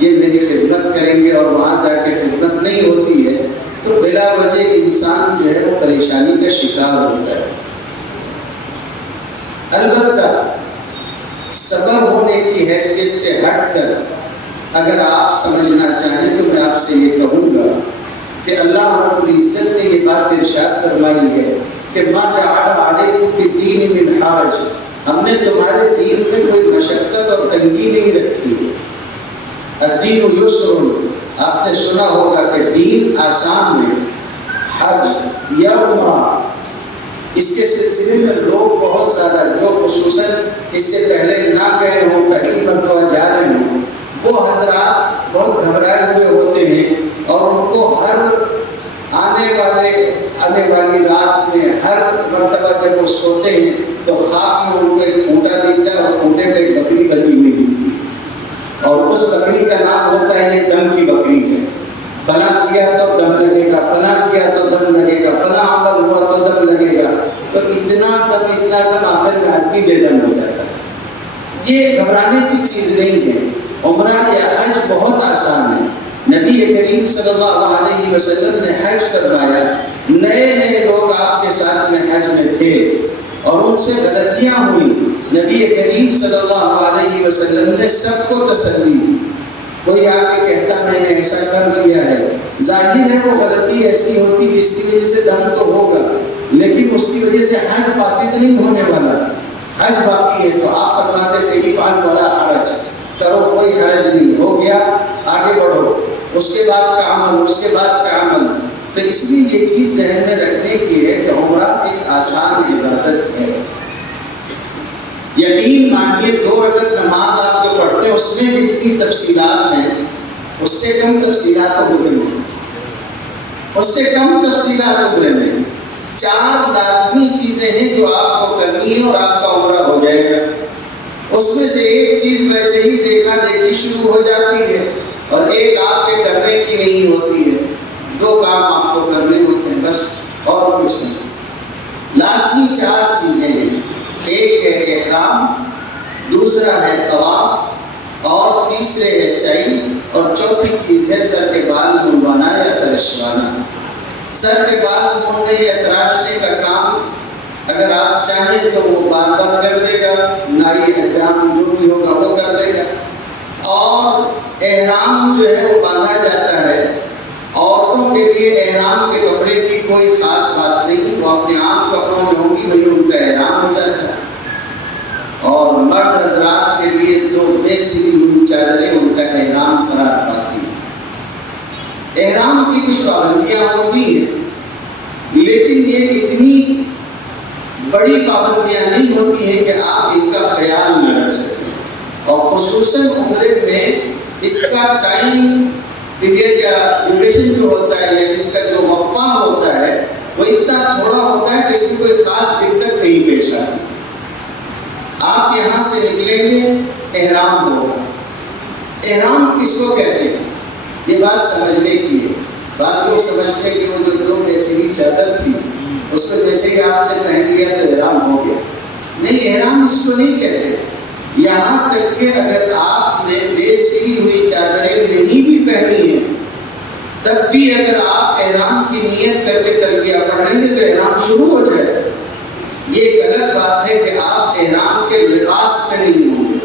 یہ میری خدمت کریں گے، اور وہاں جا کے خدمت نہیں ہوتی ہے تو بلا وجہ انسان جو ہے وہ پریشانی کا شکار ہوتا ہے۔ البتہ سبب ہونے کی حیثیت سے ہٹ کر اگر آپ سمجھنا چاہیں تو میں آپ سے یہ کہوں گا کہ اللہ رب العزت نے یہ بات ارشاد فرمائی ہے کہ ما جعل علیکم فی الدین من حرج، ہم نے تمہارے دین میں کوئی مشقت اور تنگی نہیں رکھی ہے۔ الدین یسر، آپ نے سنا ہوگا کہ دین آسان ہے۔ حج یا عمرہ، اس کے سلسلے میں لوگ بہت زیادہ جو خصوصاً اس سے پہلے نہ گئے ہوں، پہلی مرتبہ جا رہے ہوں، وہ حضرات بہت گھبرائے ہوئے ہوتے ہیں، اور ان کو ہر آنے والی رات میں ہر مرتبہ جب وہ سوتے ہیں تو خواب میں ان کو ایک کھوٹا دکھتا ہے، اور کھوٹے پہ ایک بکری بندھی ہوئی دکھتی ہے، اور اس بکری کا نام ہوتا ہے یہ دم کی بکری ہے۔ فلاں کیا تو دم لگے گا، فلاں کیا تو دم لگے گا، فلاں عمل ہوا تو دم لگے گا، تو اتنا دم آخر میں آدمی بے دم ہو جاتا ہے۔ یہ گھبرانے کی چیز نہیں ہے۔ عمرہ یا حج بہت آسان ہے۔ نبی کریم صلی اللہ علیہ وسلم نے حج فرمایا، نئے لوگ آپ کے ساتھ میں حج میں تھے اور ان سے غلطیاں ہوئی، نبی کریم صلی اللہ علیہ وسلم نے سب کو تسلی دی۔ کوئی آ کے کہتا میں نے ایسا کر لیا ہے، ظاہر ہے وہ غلطی ایسی ہوتی جس کی وجہ سے دم تو ہوگا، لیکن اس کی وجہ سے حج فاسد نہیں ہونے والا، حج باقی ہے۔ تو آپ فرماتے تھے افعل ولا حرج، کرو کوئی حرج نہیں، ہو گیا آگے بڑھو، اس کے بعد کا عمل، اس کے بعد کا عمل۔ تو اس لیے یہ چیز ذہن میں رکھنے کی ہے کہ عمرہ ایک آسان عبادت ہے۔ یقین مانیے 2 رکعت نماز آپ جو پڑھتے ہیں اس میں جتنی تفصیلات ہیں اس سے کم تفصیلات عمرے میں، اس سے کم تفصیلات عمرے میں 4 لازمی چیزیں ہیں جو آپ کو کرنی ہے اور آپ کا عمرہ ہو جائے گا۔ اس میں سے ایک چیز ویسے ہی دیکھا دیکھی شروع ہو جاتی ہے اور ایک آپ کے کرنے کی نہیں ہوتی ہے۔ 2 کام آپ کو کرنے ہوتے ہیں بس، اور کچھ نہیں۔ لازمی 4 چیزیں ہیں، ایک ہے احرام، دوسرا ہے طواف، اور تیسرے ہے سعی، اور چوتھی چیز ہے سر کے بال منڈوانا یا ترشوانا۔ سر کے بال منڈنے یا تراشنے کا کام اگر آپ چاہیں تو وہ بار بار کر دے گا، ناری حجام جو بھی ہوگا وہ کر دے گا۔ اور احرام جو ہے وہ باندھا جاتا ہے، عورتوں کے لیے احرام کے کپڑے کی کوئی خاص بات نہیں، وہ اپنے عام کپڑوں میں ہوں گی، وہی ان کا احرام ہو جاتا ہے۔ اور مرد حضرات کے لیے 2 بے سلی ہوئی چادریں ان کا احرام قرار پاتی ہیں۔ احرام کی کچھ پابندیاں ہوتی ہیں، لیکن یہ اتنی بڑی پابندیاں نہیں ہوتی ہیں کہ آپ ان کا خیال نہ رکھ سکیں، اور خصوصاً عمرے میں اس کا ٹائم پیریڈ یا ڈیوریشن جو ہوتا ہے یا اس کا جو وقفہ ہوتا ہے وہ اتنا تھوڑا ہوتا ہے کہ اس میں کوئی خاص دقت نہیں پیش آتی۔ آپ یہاں سے نکلیں گے احرام ہوگا۔ احرام کس کو کہتے ہیں یہ بات سمجھنے کی ہے۔ بعض لوگ سمجھتے ہیں کہ وہ جو 2 ایسی چادر تھی اس کو جیسے ہی آپ نے پہن لیا تو احرام ہو گیا، نہیں، احرام اس کو نہیں کہتے۔ یہاں تک کہ اگر آپ نے بے سلی ہوئی چادریں نہیں بھی پہنی ہیں تب بھی اگر آپ احرام کی نیت کر کے تلبیہ پڑھیں گے تو احرام شروع ہو جائے۔ یہ ایک الگ بات ہے کہ آپ احرام کے لباس میں نہیں ہوں گے۔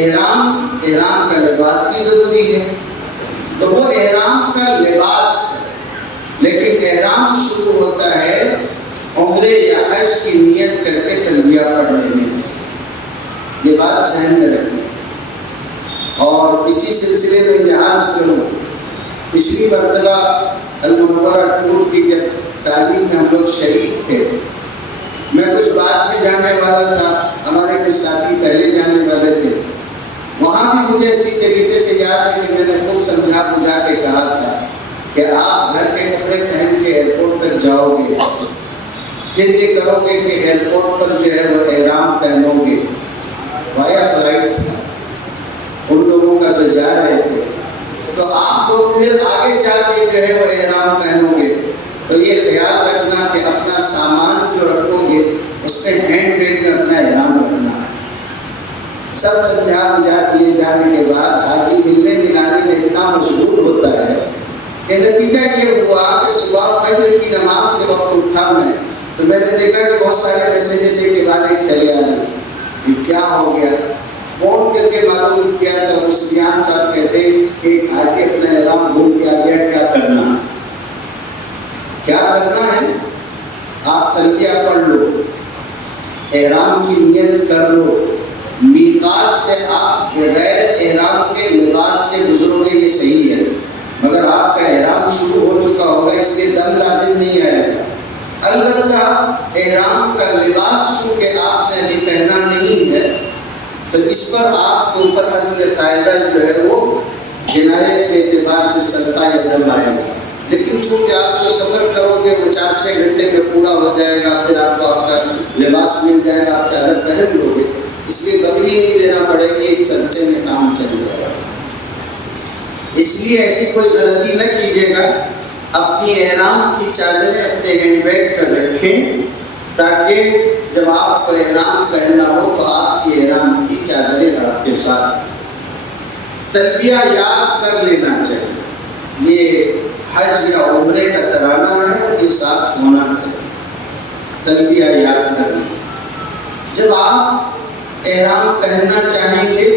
احرام کا لباس بھی ضروری ہے، تو وہ احرام کا لباس ہے، لیکن احرام شروع ہوتا ہے عمرے یا حج کی نیت کر کے تلبیہ پڑھ لینے سے۔ یہ بات ذہن میں رکھیں۔ اور اسی سلسلے میں یہ عرض کروں، پچھلی مرتبہ المنورہ ٹور کی جب تعلیم میں ہم لوگ شریک تھے، میں کچھ بعد میں جانے والا تھا، ہمارے کچھ ساتھی پہلے جانے والے تھے۔ وہاں بھی مجھے اچھی طریقے سے یاد ہے کہ میں نے خوب سمجھا بجھا کے کہا تھا کہ آپ گھر کے کپڑے پہن کے ایئرپورٹ تک جاؤ گے، پھر یہ کرو گے کہ ایئرپورٹ پر جو ہے وہ احرام پہنو گے۔ وایا فلائٹ تھا ان لوگوں کا جو جا رہے تھے، تو آپ لوگ پھر آگے جا کے جو ہے وہ احرام پہنو گے، تو یہ خیال رکھنا کہ اپنا سامان جو رکھو گے اس میں ہینڈ بیگ میں اپنا احرام رکھنا۔ سب سمجھا بجھا دیے جانے کے بعد حاجی ملنے ملانے میں اتنا مشغول ہوتا ہے کہ نتیجہ یہ ہوا کہ صبح فجر کی نماز کے وقت اٹھا میں تو میں نے دیکھا کہ بہت سارے میسیجز ایک کے بعد ایک چلے آ رہے کہ کیا ہو گیا. فون کر کے معلوم کیا تو مسلمان صاحب کہتے ہیں کہ ایک حاجی اپنا احرام بھول کے آ گیا, کیا کرنا ہے. آپ تلبیہ پڑھ لو, احرام کی نیت کر لو, میقات سے آپ بغیر احرام کے لباس کے گزرو گے یہ صحیح ہے, مگر آپ کا احرام شروع ہو چکا ہوگا اس لیے دم لازم نہیں آئے گا. البتہ احرام کا لباس چونکہ آپ نے ابھی پہنا نہیں ہے تو اس پر آپ کے اوپر اصل قاعدہ جو ہے وہ جنایت کے اعتبار سے صدقہ یا دم آئے گا. لیکن چونکہ آپ جو سفر کرو گے وہ 4-6 گھنٹے میں پورا ہو جائے گا, پھر آپ کو آپ کا لباس مل جائے گا, آپ چادر پہن لو گے, اس لیے بکری نہیں دینا پڑے گی, ایک سرچے میں کام چل جائے گا. اس لیے ایسی کوئی غلطی نہ کیجیے گا, اپنی احرام کی چادریں اپنے ہینڈ بیگ پر رکھیں تاکہ جب آپ کو احرام پہننا ہو تو آپ کی احرام کی چادریں آپ کے ساتھ. تلبیہ یاد کر لینا چاہیے, یہ حج یا عمرے کا ترانہ ہے, یہ ساتھ ہونا چاہیے. تلبیہ یاد کرنا. جب آپ احرام پہننا چاہیں گے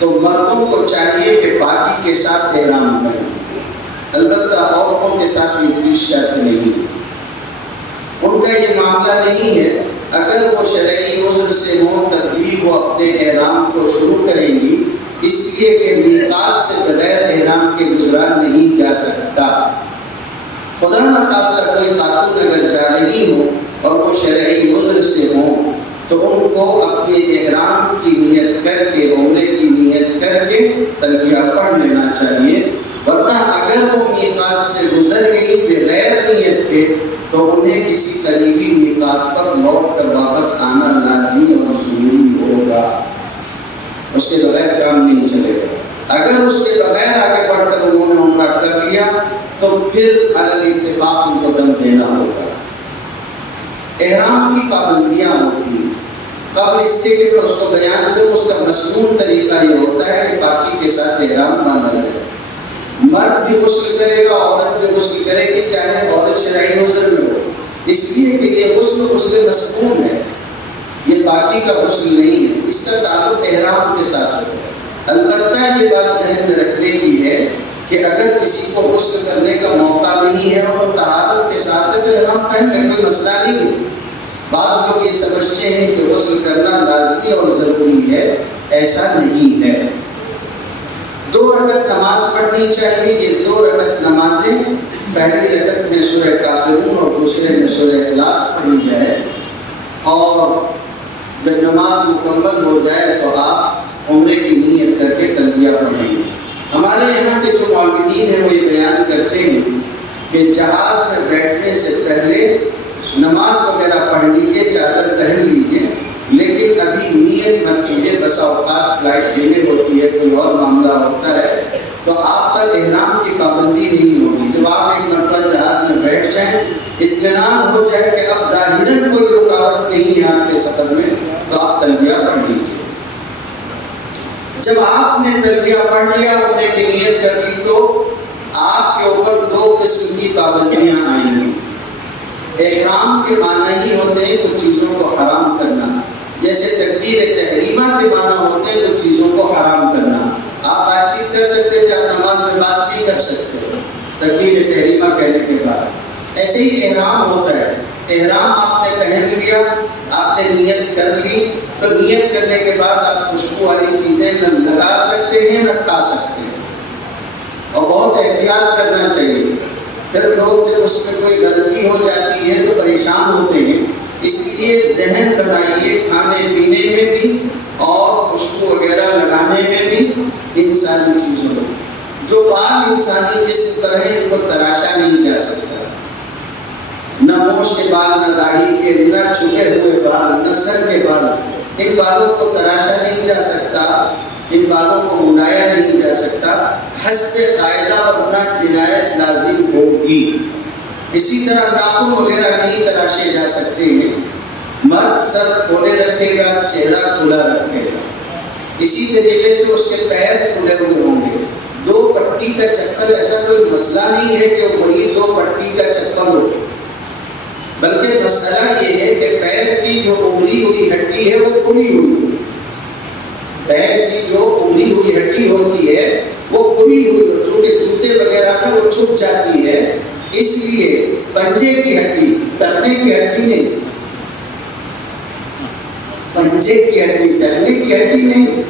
تو مردوں کو چاہیے کہ پاکی کے ساتھ احرام پہنیں. البتہ عورتوں کے ساتھ یہ چیز شرط نہیں ہے, ان کا یہ معاملہ نہیں ہے. اگر وہ شرعی عذر سے ہوں تب بھی وہ اپنے احرام کو شروع کریں گی, اس لیے کہ میقات سے بغیر احرام کے گزرا نہیں جا سکتا. خدا نخواستہ کوئی خاتون اگر جا رہی ہو اور وہ شرعی عذر سے ہوں تو ان کو اپنے احرام کی نیت کر کے, عمرے کی نیت کر کے تلبیہ پڑھ لینا چاہیے. ورنہ اگر وہ میقات سے گزر گئی بغیر نیت کے تو انہیں کسی قریبی میقات پر لوٹ کر واپس آنا لازمی اور ضروری ہوگا. اس کے بغیر کام نہیں چلے گا. اگر اس کے بغیر آگے بڑھ کر انہوں نے عمرہ کر لیا تو پھر علی اتفاق ان کو دم دینا ہوگا. احرام کی پابندیاں ہوتی ہیں. قبل اس کے لیے میں اس کو بیان کروں, اس کا مصنون طریقہ یہ ہوتا ہے کہ پاکی کے ساتھ احرام باندھا جائے. مرد بھی غسل کرے گا, عورت بھی غسل کرے گی, چاہے عورت شرعی عذر میں ہو, اس لیے کہ یہ غسل مصنون ہے, یہ پاکی کا غسل نہیں ہے. اس کا تعلق احرام کے ساتھ ہوتا ہے. البتہ یہ بات ذہن میں رکھنے کی ہے کہ اگر کسی کو غسل کرنے کا موقع نہیں ہے اور وہ طہارت کے ساتھ ہے تو احرام پہن لے, کوئی مسئلہ نہیں ہے. بعض لوگ یہ سمجھتے ہیں کہ غسل کرنا لازمی اور ضروری ہے, ایسا نہیں ہے. 2 رکعت نماز پڑھنی چاہیے. یہ 2 رکعت نمازیں پہلی رکعت میں سورہ کافرون اور دوسرے میں سورہ اخلاص پڑھی جائے, اور جب نماز مکمل ہو جائے تو آپ عمرے کی نیت کر کے تلبیہ پڑھیں گے. ہمارے یہاں کے جو معلمین ہیں وہ یہ بیان کرتے ہیں کہ جہاز میں بیٹھنے سے پہلے نماز وغیرہ پڑھ لیجیے, چادر پہن لیجیے, لیکن ابھی نیت مت کیجیے. بسا اوقات فلائٹ ڈیلے ہوتی ہے, کوئی اور معاملہ ہوتا ہے تو آپ پر احرام کی پابندی نہیں ہوگی. جب آپ ایک مرتبہ جہاز میں بیٹھ جائیں, اطمینان ہو جائے کہ اب ظاہراً کوئی رکاوٹ نہیں ہے آپ کے سفر میں, تو آپ تلبیہ پڑھ لیجیے. جب آپ نے تلبیہ پڑھ لیا, عمرے کی نیت کر لی, تو آپ کے اوپر 2 قسم کی پابندیاں آئیں گی. احرام کے معنی ہی ہوتے ہیں کچھ چیزوں کو حرام کرنا, جیسے تکبیر تحریمہ کے معنی ہوتے ہیں کچھ چیزوں کو حرام کرنا. آپ بات چیت کر سکتے تھے, آپ نماز میں بات نہیں کر سکتے تکبیر تحریمہ کہنے کے بعد. ایسے ہی احرام ہوتا ہے. احرام آپ نے پہن لیا, آپ نے نیت کر لی, تو نیت کرنے کے بعد آپ خوشبو والی چیزیں نہ لگا سکتے ہیں نہ کھا سکتے ہیں, اور بہت احتیاط کرنا چاہیے. پھر لوگ جب اس میں کوئی غلطی ہو جاتی ہے تو پریشان ہوتے ہیں. اس لیے ذہن بنائیے کھانے پینے میں بھی اور خوشبو وغیرہ لگانے میں بھی انسانی چیزوں میں. جو بال انسانی جسم پر ہیں ان کو تراشا نہیں جا سکتا, نہ موش کے بال, نہ داڑھی کے, نہ چھپے ہوئے بال, نہ سر کے بال, ان بالوں کو تراشا نہیں جا سکتا, ان بالوں کو منایا نہیں جا سکتا. حسب قاعدہ ورنہ جنایت لازم ہوگی. اسی طرح ناخن وغیرہ نہیں تراشے جا سکتے ہیں. مرد سر کھولے رکھے گا, چہرہ کھلا رکھے گا. اسی طریقے سے اس کے پیر کھلے ہوئے ہوں گے. 2 پٹی کا چپل ایسا کوئی مسئلہ نہیں ہے کہ وہی 2 پٹی کا چپل ہو، بلکہ مسئلہ یہ ہے کہ پیر کی جو ابری ہوئی ہڈی ہے وہ کھلی ہوئی ہو. پیر کی جو ابری ہوئی ہڈی ہوتی ہے وہ کھلی ہوئی ہو، چونکہ جوتے وغیرہ میں وہ چھپ جاتی ہے، اس لیے پنجے کی ہڈی، ٹخنے کی ہڈی نہیں، پنجے کی ہڈی ٹخنے کی ہڈی نہیں،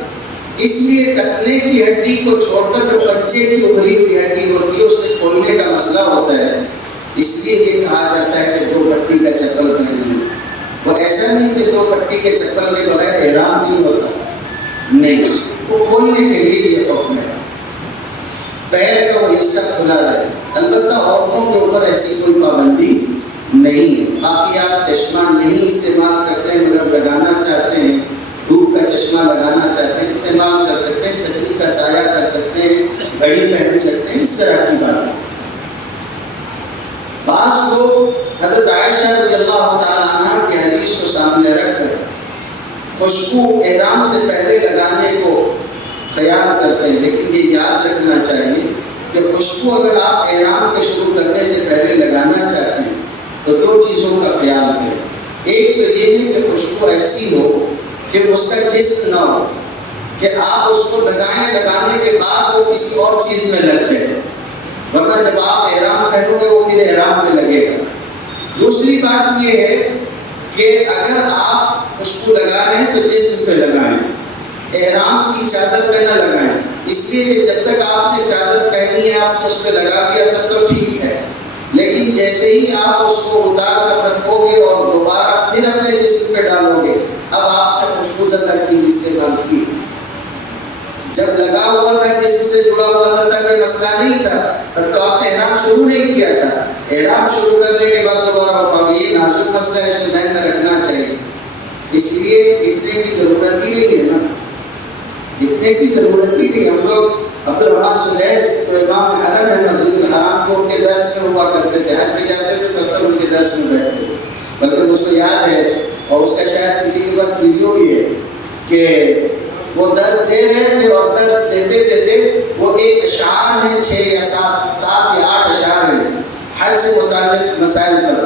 اس لیے ٹخنے کی ہڈی کو چھوڑ کر جو پنجے کی ابری ہوئی ہڈی ہوتی ہے اس میں کھولنے کا مسئلہ ہوتا ہے. اس لیے یہ کہا جاتا ہے کہ 2 پٹی کا چپل پہننا. وہ ایسا نہیں کہ 2 پٹی کے چپل کے بغیر احرام نہیں ہوتا، نہیں، وہ کھولنے کے لیے یہ حکم ہے. پیر کا وہ حصہ کھلا رہے. البتہ عورتوں کے اوپر ایسی کوئی پابندی نہیں ہے. باقی آپ چشمہ نہیں استعمال کرتے ہیں مگر لگانا چاہتے ہیں، دھوپ کا چشمہ لگانا چاہتے ہیں، استعمال کر سکتے ہیں، چھتری کا سایہ کر سکتے ہیں، گھڑی پہن سکتے ہیں، اس طرح کی باتیں. بعض لوگ حضرت عائشہ رضی اللہ تعالیٰ عنہ کی حدیث کو سامنے رکھ کر خوشبو احرام سے پہلے لگانے کو خیال کرتے ہیں، لیکن یہ یاد رکھنا چاہیے کہ خوشبو اگر آپ احرام کے شروع کرنے سے پہلے لگانا چاہتے ہیں تو 2 چیزوں کا خیال کریں. ایک تو یہ ہے کہ خوشبو ایسی ہو کہ اس کا جسم نہ ہو، کہ آپ اس کو لگانے کے بعد وہ کسی اور چیز میں لگ جائے، ورنہ جب آپ احرام پہنو گے وہ پھر احرام میں لگے گا. دوسری بات یہ ہے کہ اگر آپ خوشبو لگا رہے ہیں تو جسم پہ لگائیں، احرام کی چادر پہ نہ لگائیں، اس لیے کہ جب تک آپ نے چادر پہنی ہے آپ نے اس پہ لگا دیا تب تو ٹھیک ہے، لیکن جیسے ہی آپ اس کو اتار کر رکھو گے اور دوبارہ پھر اپنے جسم پہ ڈالو گے، اب آپ نے خوشبو زدہ چیز استعمال کی. جب لگا ہوا تھا جسم سے جڑا ہوا تھا تب کوئی مسئلہ نہیں تھا، تب تو آپ نے احرام شروع نہیں کیا تھا. احرام شروع کرنے کے بعد دوبارہ اٹھاؤ گے، یہ نازک مسئلہ ہے، اس کو ذہن میں رکھنا چاہیے. اس لیے اتنے کی ضرورت ہی نہیں ہے نا، اتنے کی ضرورت ہی نہیں. ہم لوگ عبد الرحمن سدیس تو امام حرم ہے مسجد الحرام کو ان کے درس میں ہوا کرتے تھے، حج میں جاتے تھے تو اکثر ان کے درس میں بیٹھتے تھے. بلکہ مجھ کو یاد ہے اور اس کا شاید کسی کے پاس ویڈیو بھی ہے کہ وہ درس دے رہے تھے اور درس دیتے دیتے وہ ایک اشعار ہیں 6 یا 7 یا 8 اشعار ہیں حج سے متعلق مسائل پر،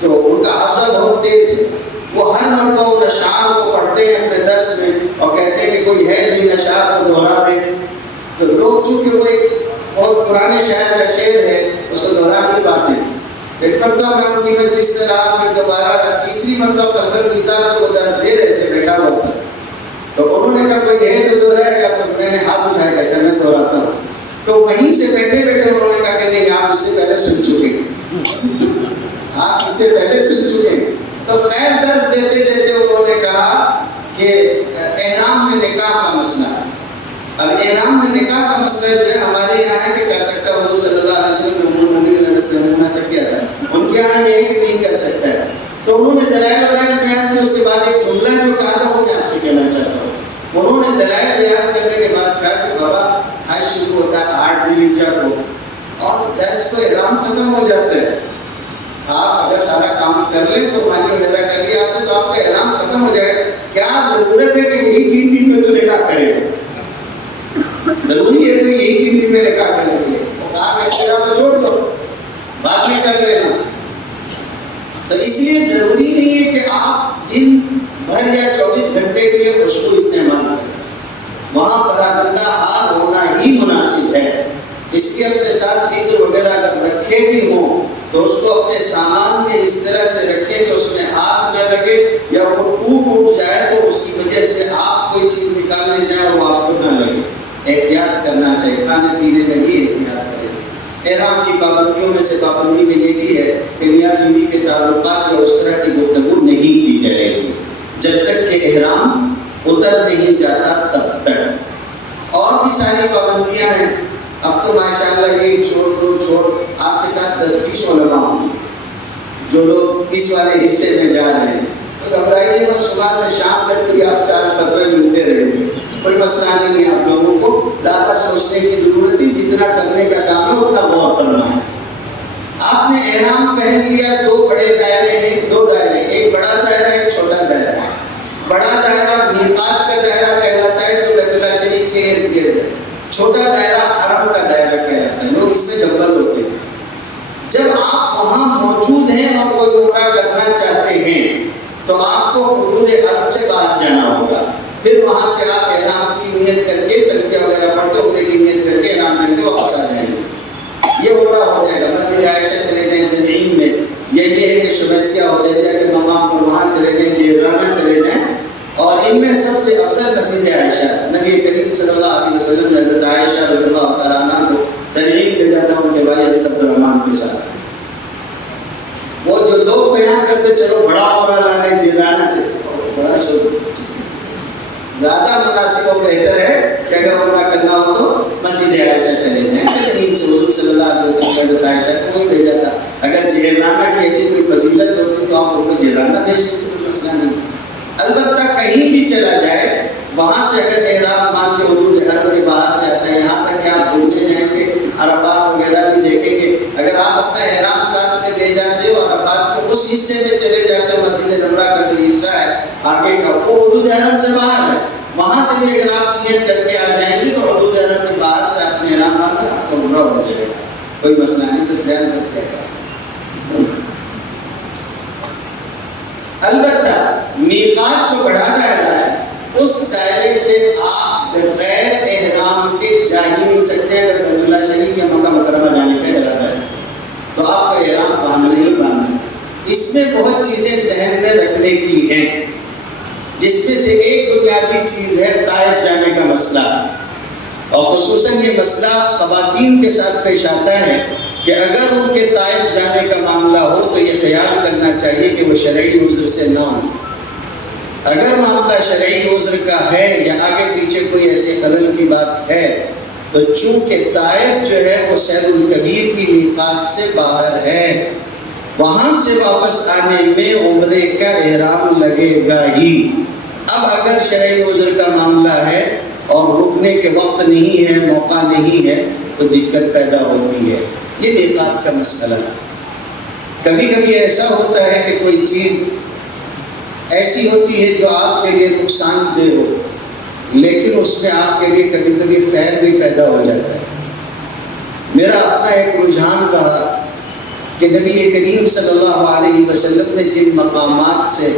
تو ان کا حافظہ بہت تیز ہے. وہ ہر مرتبہ ان اشعار کو پڑھتے ہیں اپنے درس میں اور کہتے ہیں کہ کوئی ہے جو ان اشعار کو دہرا دے. تو لوگ چونکہ وہ ایک بہت پرانے شاعر کا شعر ہے اس کو دہرا نہیں پاتے. ایک مرتبہ میں ان کی مجلس میں رہا، پھر دوبارہ تیسری مرتبہ خلق النظام کو وہ درس دے رہے تھے، بیٹھا ہوا تھا، تو انہوں نے کہا کوئی ہے جو دہرائے گا، تو میں نے ہاتھ اٹھایا کہ اچھا میں دہراتا ہوں. تو وہیں سے بیٹھے بیٹھے انہوں نے کہا کہ نہیں آپ اس سے پہلے سن چکے ہیں، آپ اس سے پہلے سن چکے ہیں. تو خیر درس دیتے دیتے انہوں نے کہا کہ احرام میں نکاح کا مسئلہ. اب احرام میں نکاح کا مسئلہ جو ہے ہمارے یہاں ہے کہ کر سکتا ہے، حضور صلی اللہ علیہ وسلم نے مومن حضرت میمونہ سے کیا تھا، ان کے یہاں یہ ہے کہ نہیں کر سکتا ہے. تو انہوں نے دلائل بیان کیے، اس کے بعد ایک جملہ جو کہا تھا وہ میں آپ سے کہنا چاہتا ہوں. انہوں نے دلائل بیان کرنے کے بعد کہا کہ بابا حج شروع ہوتا ہے 8 ذی الحجہ کو اور 10 کو احرام ختم ہو جاتا ہے. آپ اگر سارا کام کر لیں، قربانی وغیرہ کر لی آپ نے، تو آپ کا احرام ختم ہو جائے گا. کیا ضرورت ہے کہ یہی 3 دن میں تو نکاح کرے گا؟ ضروری ہے کہ یہی 3 دن میں نکاح کریں گے؟ آپ احرام کو چھوڑ دو، بعد میں کر لینا. تو اس لیے ضروری نہیں ہے کہ آپ دن بھر یا 24 گھنٹے کے لیے خوشبو استعمال کریں. وہاں پراگندہ حال ہونا ہی مناسب ہے. اس کے اپنے ساتھ عطر وغیرہ اگر رکھے بھی ہوں تو اس کو اپنے سامان میں اس طرح سے رکھیں کہ اس میں ہاتھ نہ لگے یا وہ ٹوٹ جائے تو اس کی وجہ سے آپ کوئی چیز نکالنے جائیں اور وہ آپ کو نہ لگے. احتیاط کرنا چاہیے، کھانے پینے میں بھی احتیاط کریں. احرام کی پابندیوں میں سے پابندی میں یہ بھی ہے کہ میاں بیوی کے تعلقات یا اس طرح کی گفتگو نہیں کی جائے گی جب تک کہ احرام اتر نہیں جاتا تب تک. اور بھی ساری پابندیاں ہیں. اب تو ماشاءاللہ یہ چھوڑ آپ کے ساتھ 10-20 علماء ہوں جو لوگ اس والے حصے میں جا رہے ہیں. تو گھبرائیے مت، صبح سے شام تک بھی آپ 4 فتوے ملتے رہیں گے، کوئی مسئلہ نہیں ہے. آپ لوگوں کو زیادہ سوچنے کی ضرورت نہیں، جتنا کرنے کا کام ہے اتنا غور کرنا ہے. آپ نے احرام پہن لیا، 2 بڑے دائرے ہیں، 2 دائرے، ایک بڑا دائرہ ایک چھوٹا دائرہ. بڑا دائرہ میقات کا دائرہ کہلاتا ہے جو بیت اللہ شریف کے ارد گرد ہے، چھوٹا دائرہ حرم کا دائرہ کہلاتا ہے، لوگ اس میں جبل ہوتے ہیں۔ جب آپ وہاں موجود ہیں اور کوئی عمرہ کرنا چاہتے ہیں تو آپ کو حدود حرم سے باہر جانا ہوگا، پھر وہاں سے آپ احرام کی نیت کر کے تلبیہ وغیرہ پڑھ کے عمرے کی نیت کر کے احرام کر کے واپس آ جائیں گے، یہ عمرہ ہو جائے گا۔ مسجد عائشہ چلے جائیں تنعیم میں، یا یہ ہے کہ شمیسیہ حدیبیہ کے مقام پر وہاں چلے جائیں، جعرانہ چلے جائیں، اور ان میں سب سے افضل مسجد عائشہ، نبی کریم صلی اللہ علیہ وسلم نے حضرت عائشہ رضی اللہ تعالیٰ عنہ کو تنعیم بھیجا تھا ان کے بھائی حضرت عبد الرحمن کے ساتھ۔ وہ جو لوگ بیان کرتے چلو بڑا عمرہ لانا ہے جعرانہ سے، بڑا چھوٹا، زیادہ مناسب و بہتر ہے کہ اگر عمرہ کرنا ہو تو مسجد عائشہ چلے جائیں۔ تنعیم سے حضور صلی اللہ علیہ وسلم نے حضرت عائشہ کو ہی بھیجا تھا، اگر جعرانہ کی ایسی کوئی فضیلت ہوتی تو آپ ان کو جعرانہ بھیجتے، کوئی مسئلہ نہیں۔ البتہ کہیں بھی چلا جائے وہاں سے اگر احرام مان کے حدود حرم کے باہر سے آتا ہے، یہاں تک کہ آپ گھومنے جائیں گے عرفات وغیرہ بھی دیکھیں گے، اگر آپ اپنا احرام ساتھ میں لے جاتے ہو عرفات کے اس حصے میں چلے جاتے ہو، مسجد نمرہ کا جو حصہ ہے آگے کا وہ حدود حرم سے باہر ہے، وہاں سے بھی اگر آپ نیت کر کے آ جائیں گے تو حدود حرم کے باہر سے آپ نے احرام باندھا، آپ کا عمرہ ہو جائے گا، کوئی مسئلہ نہیں، تسلیان بچ جائے گا۔ البتہ میقات جو بڑا دائرہ ہے اس دائرے سے آپ بغیر احرام کے جا ہی نہیں سکتے۔ اگر بیت اللہ شریف یا مکہ مکرمہ جانے کا ارادہ ہے تو آپ کو احرام باندھنا ہی باندھنا ہے۔ اس میں بہت چیزیں ذہن میں رکھنے کی ہیں، جس میں سے ایک بنیادی چیز ہے طائف جانے کا مسئلہ، اور خصوصاً یہ مسئلہ خواتین کے ساتھ پیش آتا ہے کہ اگر ان کے طائف جانے کا معاملہ ہو تو یہ خیال کرنا چاہیے کہ وہ شرعی عذر سے نہ ہو۔ اگر معاملہ شرعی عذر کا ہے یا آگے پیچھے کوئی ایسے خلل کی بات ہے تو چونکہ طائف جو ہے وہ سیر الکبیر کی میقات سے باہر ہے، وہاں سے واپس آنے میں عمرے کا احرام لگے گا ہی۔ اب اگر شرعی عذر کا معاملہ ہے اور رکنے کے وقت نہیں ہے، موقع نہیں ہے، تو دقت پیدا ہوتی ہے۔ یہ میقات کا مسئلہ ہے۔ کبھی کبھی ایسا ہوتا ہے کہ کوئی چیز ایسی ہوتی ہے جو آپ کے لیے نقصان دہ ہو، لیکن اس میں آپ کے لیے کبھی کبھی خیر بھی پیدا ہو جاتا ہے۔ میرا اپنا ایک رجحان رہا کہ نبی کریم صلی اللہ علیہ وسلم نے جن مقامات سے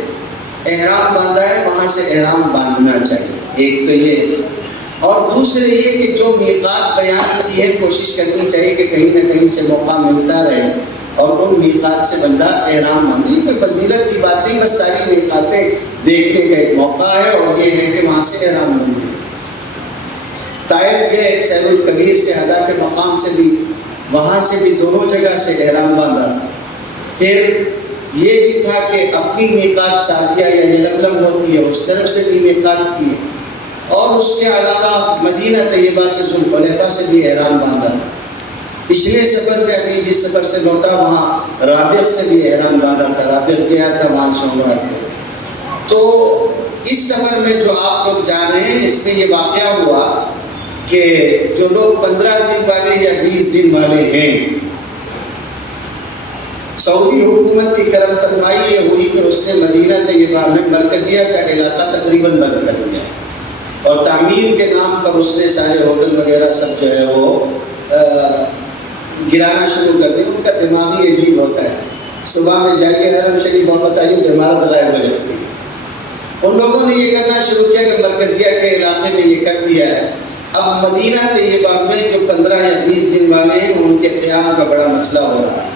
احرام باندھا ہے وہاں سے احرام باندھنا چاہیے، ایک تو یہ، اور دوسرے یہ کہ جو میقات بیان کی ہے کوشش کرنی چاہیے کہ کہیں نہ کہیں سے موقع ملتا رہے اور ان میقات سے بندہ احرام باندھے۔ کوئی فضیلت کی بات نہیں، بس ساری میقاتیں دیکھنے کا ایک موقع ہے، اور یہ ہے کہ وہاں سے احرام باندھے۔ طائف گئے، سیر الکبیر سے ادا کے مقام سے بھی، وہاں سے بھی دونوں جگہ سے احرام باندھا۔ پھر یہ بھی تھا کہ اپنی میقات سعدیہ یا یلملم ہوتی ہے اس طرف سے بھی میقات کی، اور اس کے علاوہ مدینہ طیبہ سے ذوالحلیفہ سے بھی احرام باندھا۔ پچھلے سفر میں ابھی جس سفر سے لوٹا وہاں رابغ سے بھی احرام باندھا تھا، رابغ گیا تھا وہاں سے عمرہ کیا۔ تو اس سفر میں جو آپ لوگ جا رہے ہیں اس میں یہ واقعہ ہوا کہ جو لوگ 15 دن والے یا 20 دن والے ہیں، سعودی حکومت کی کرم فرمائی یہ ہوئی کہ اس نے مدینہ طیبہ میں مرکزیہ کا علاقہ تقریباً بند کر دیا، اور تعمیر کے نام پر اس نے سارے ہوٹل وغیرہ سب جو ہے وہ گرانا شروع کر دیا۔ ان کا دماغ ہی عجیب ہوتا ہے، صبح میں جائیے حرم شریف واپس آئیے عمارت غائب ہو جاتی ہے۔ ان لوگوں نے یہ کرنا شروع کیا کہ مرکزیہ کے علاقے میں یہ کر دیا ہے۔ اب مدینہ طیبہ میں جو 15 یا 20 دن والے ہیں ان کے قیام کا بڑا مسئلہ ہو رہا ہے۔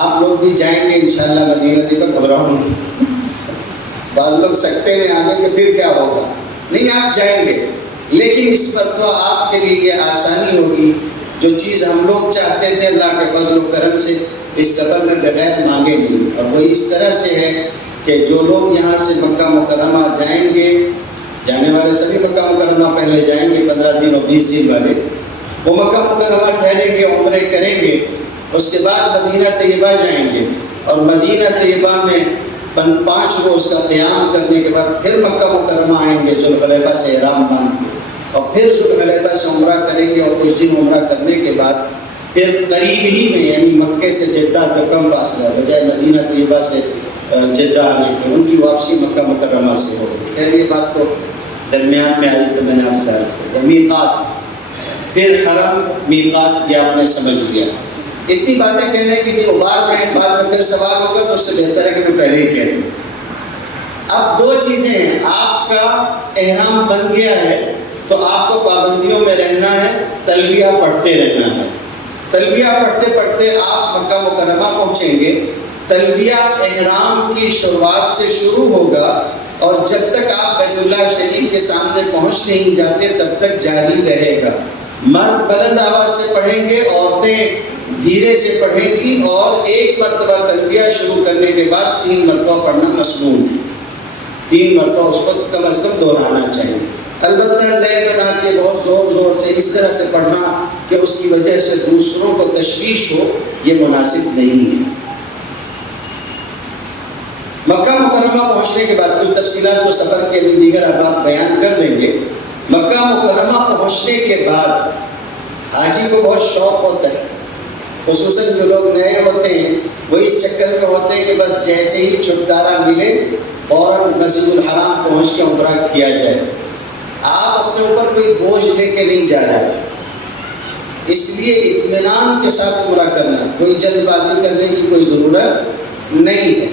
آپ لوگ بھی جائیں گے انشاءاللہ مدینہ طیبہ، گھبراؤ نہیں۔ بعض لوگ سکتے میں آ گئے کہ پھر کیا ہوگا، نہیں آپ جائیں گے، لیکن اس پر تو آپ کے لیے یہ آسانی ہوگی، جو چیز ہم لوگ چاہتے تھے اللہ کے فضل و کرم سے اس سفر میں بغیر مانگے نہیں، اور وہ اس طرح سے ہے کہ جو لوگ یہاں سے مکہ مکرمہ جائیں گے، جانے والے سبھی مکہ مکرمہ پہلے جائیں گے 15 دن اور 20 دن والے، وہ مکہ مکرمہ ٹھہریں گے، عمرے کریں گے، اس کے بعد مدینہ طیبہ جائیں گے، اور مدینہ طیبہ میں 5 روز کا قیام کرنے کے بعد پھر مکہ مکرمہ آئیں گے ذوالحلیفہ سے احرام باندھ کے، اور پھر ذوالحلیفہ سے عمرہ کریں گے، اور کچھ دن عمرہ کرنے کے بعد پھر قریب ہی میں یعنی مکے سے جدہ جو کم فاصلہ ہے، بجائے مدینہ طیبہ سے جدہ آنے کے، ان کی واپسی مکہ مکرمہ سے ہو گئی. خیر یہ بات تو درمیان میں آئی تو میں نے آپ سے عرض کیا. میقات، پھر حرم میقات، یہ آپ نے سمجھ لیا. اتنی باتیں کہنے کی تھی، وہ بعد میں پھر سوال ہوگا تو اس سے بہتر ہے کہ میں پہلے ہی کہہ دوں. اب دو چیزیں ہیں، آپ کا احرام بن گیا ہے تو آپ کو پابندیوں میں رہنا ہے، تلبیہ پڑھتے رہنا ہے. تلبیہ پڑھتے پڑھتے آپ مکہ مکرمہ پہنچیں گے. تلبیہ احرام کی شروعات سے شروع ہوگا اور جب تک آپ بیت اللہ شریف کے سامنے پہنچ نہیں جاتے تب تک جاری رہے گا. مرد بلند آواز سے پڑھیں گے، عورتیں دھیرے سے پڑھیں گی، اور ایک مرتبہ تلبیہ شروع کرنے کے بعد 3 مرتبہ پڑھنا مسنون ہے. 3 مرتبہ اس کو کم از کم دہرانا چاہیے. البتہ لے بنا کے بہت زور زور سے اس طرح سے پڑھنا کہ اس کی وجہ سے دوسروں کو تشویش ہو، یہ مناسب نہیں ہے. مکہ مکرمہ پہنچنے کے بعد کچھ تفصیلات تو سفر کے بھی دیگر احباب بیان کر دیں گے. مکہ مکرمہ پہنچنے کے بعد حاجی کو بہت شوق ہوتا ہے، خصوصاً جو لوگ نئے ہوتے ہیں وہ اس چکر میں ہوتے ہیں کہ بس جیسے ہی چھٹکارا ملے فوراً مسجد الحرام پہنچ کے عمرہ کیا جائے. آپ اپنے اوپر کوئی بوجھ لے کے نہیں جا رہے، اس لیے اطمینان کے ساتھ عمرہ کرنا، کوئی جلد بازی کرنے کی کوئی ضرورت نہیں ہے.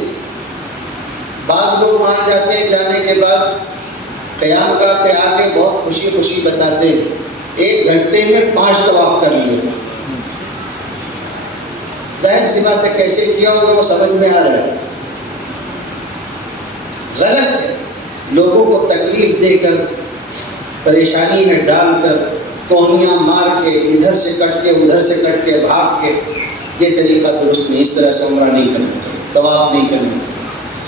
بعض لوگ وہاں جاتے ہیں، جانے کے بعد قیام کا کے آ کے بہت خوشی خوشی بتاتے ہیں 1 گھنٹے میں 5 طواف کر لیے. ظاہر سی بات ہے کیسے کیا ہوگا وہ سمجھ میں آ رہا ہے. غلط ہے. لوگوں کو تکلیف دے کر، پریشانی میں ڈال کر، کوہنیاں مار کے، ادھر سے کٹ کے ادھر سے کٹ کے بھاگ کے، یہ طریقہ درست نہیں. اس طرح سے عمرہ نہیں کرنا چاہیے، طواف نہیں کرنا چاہیے.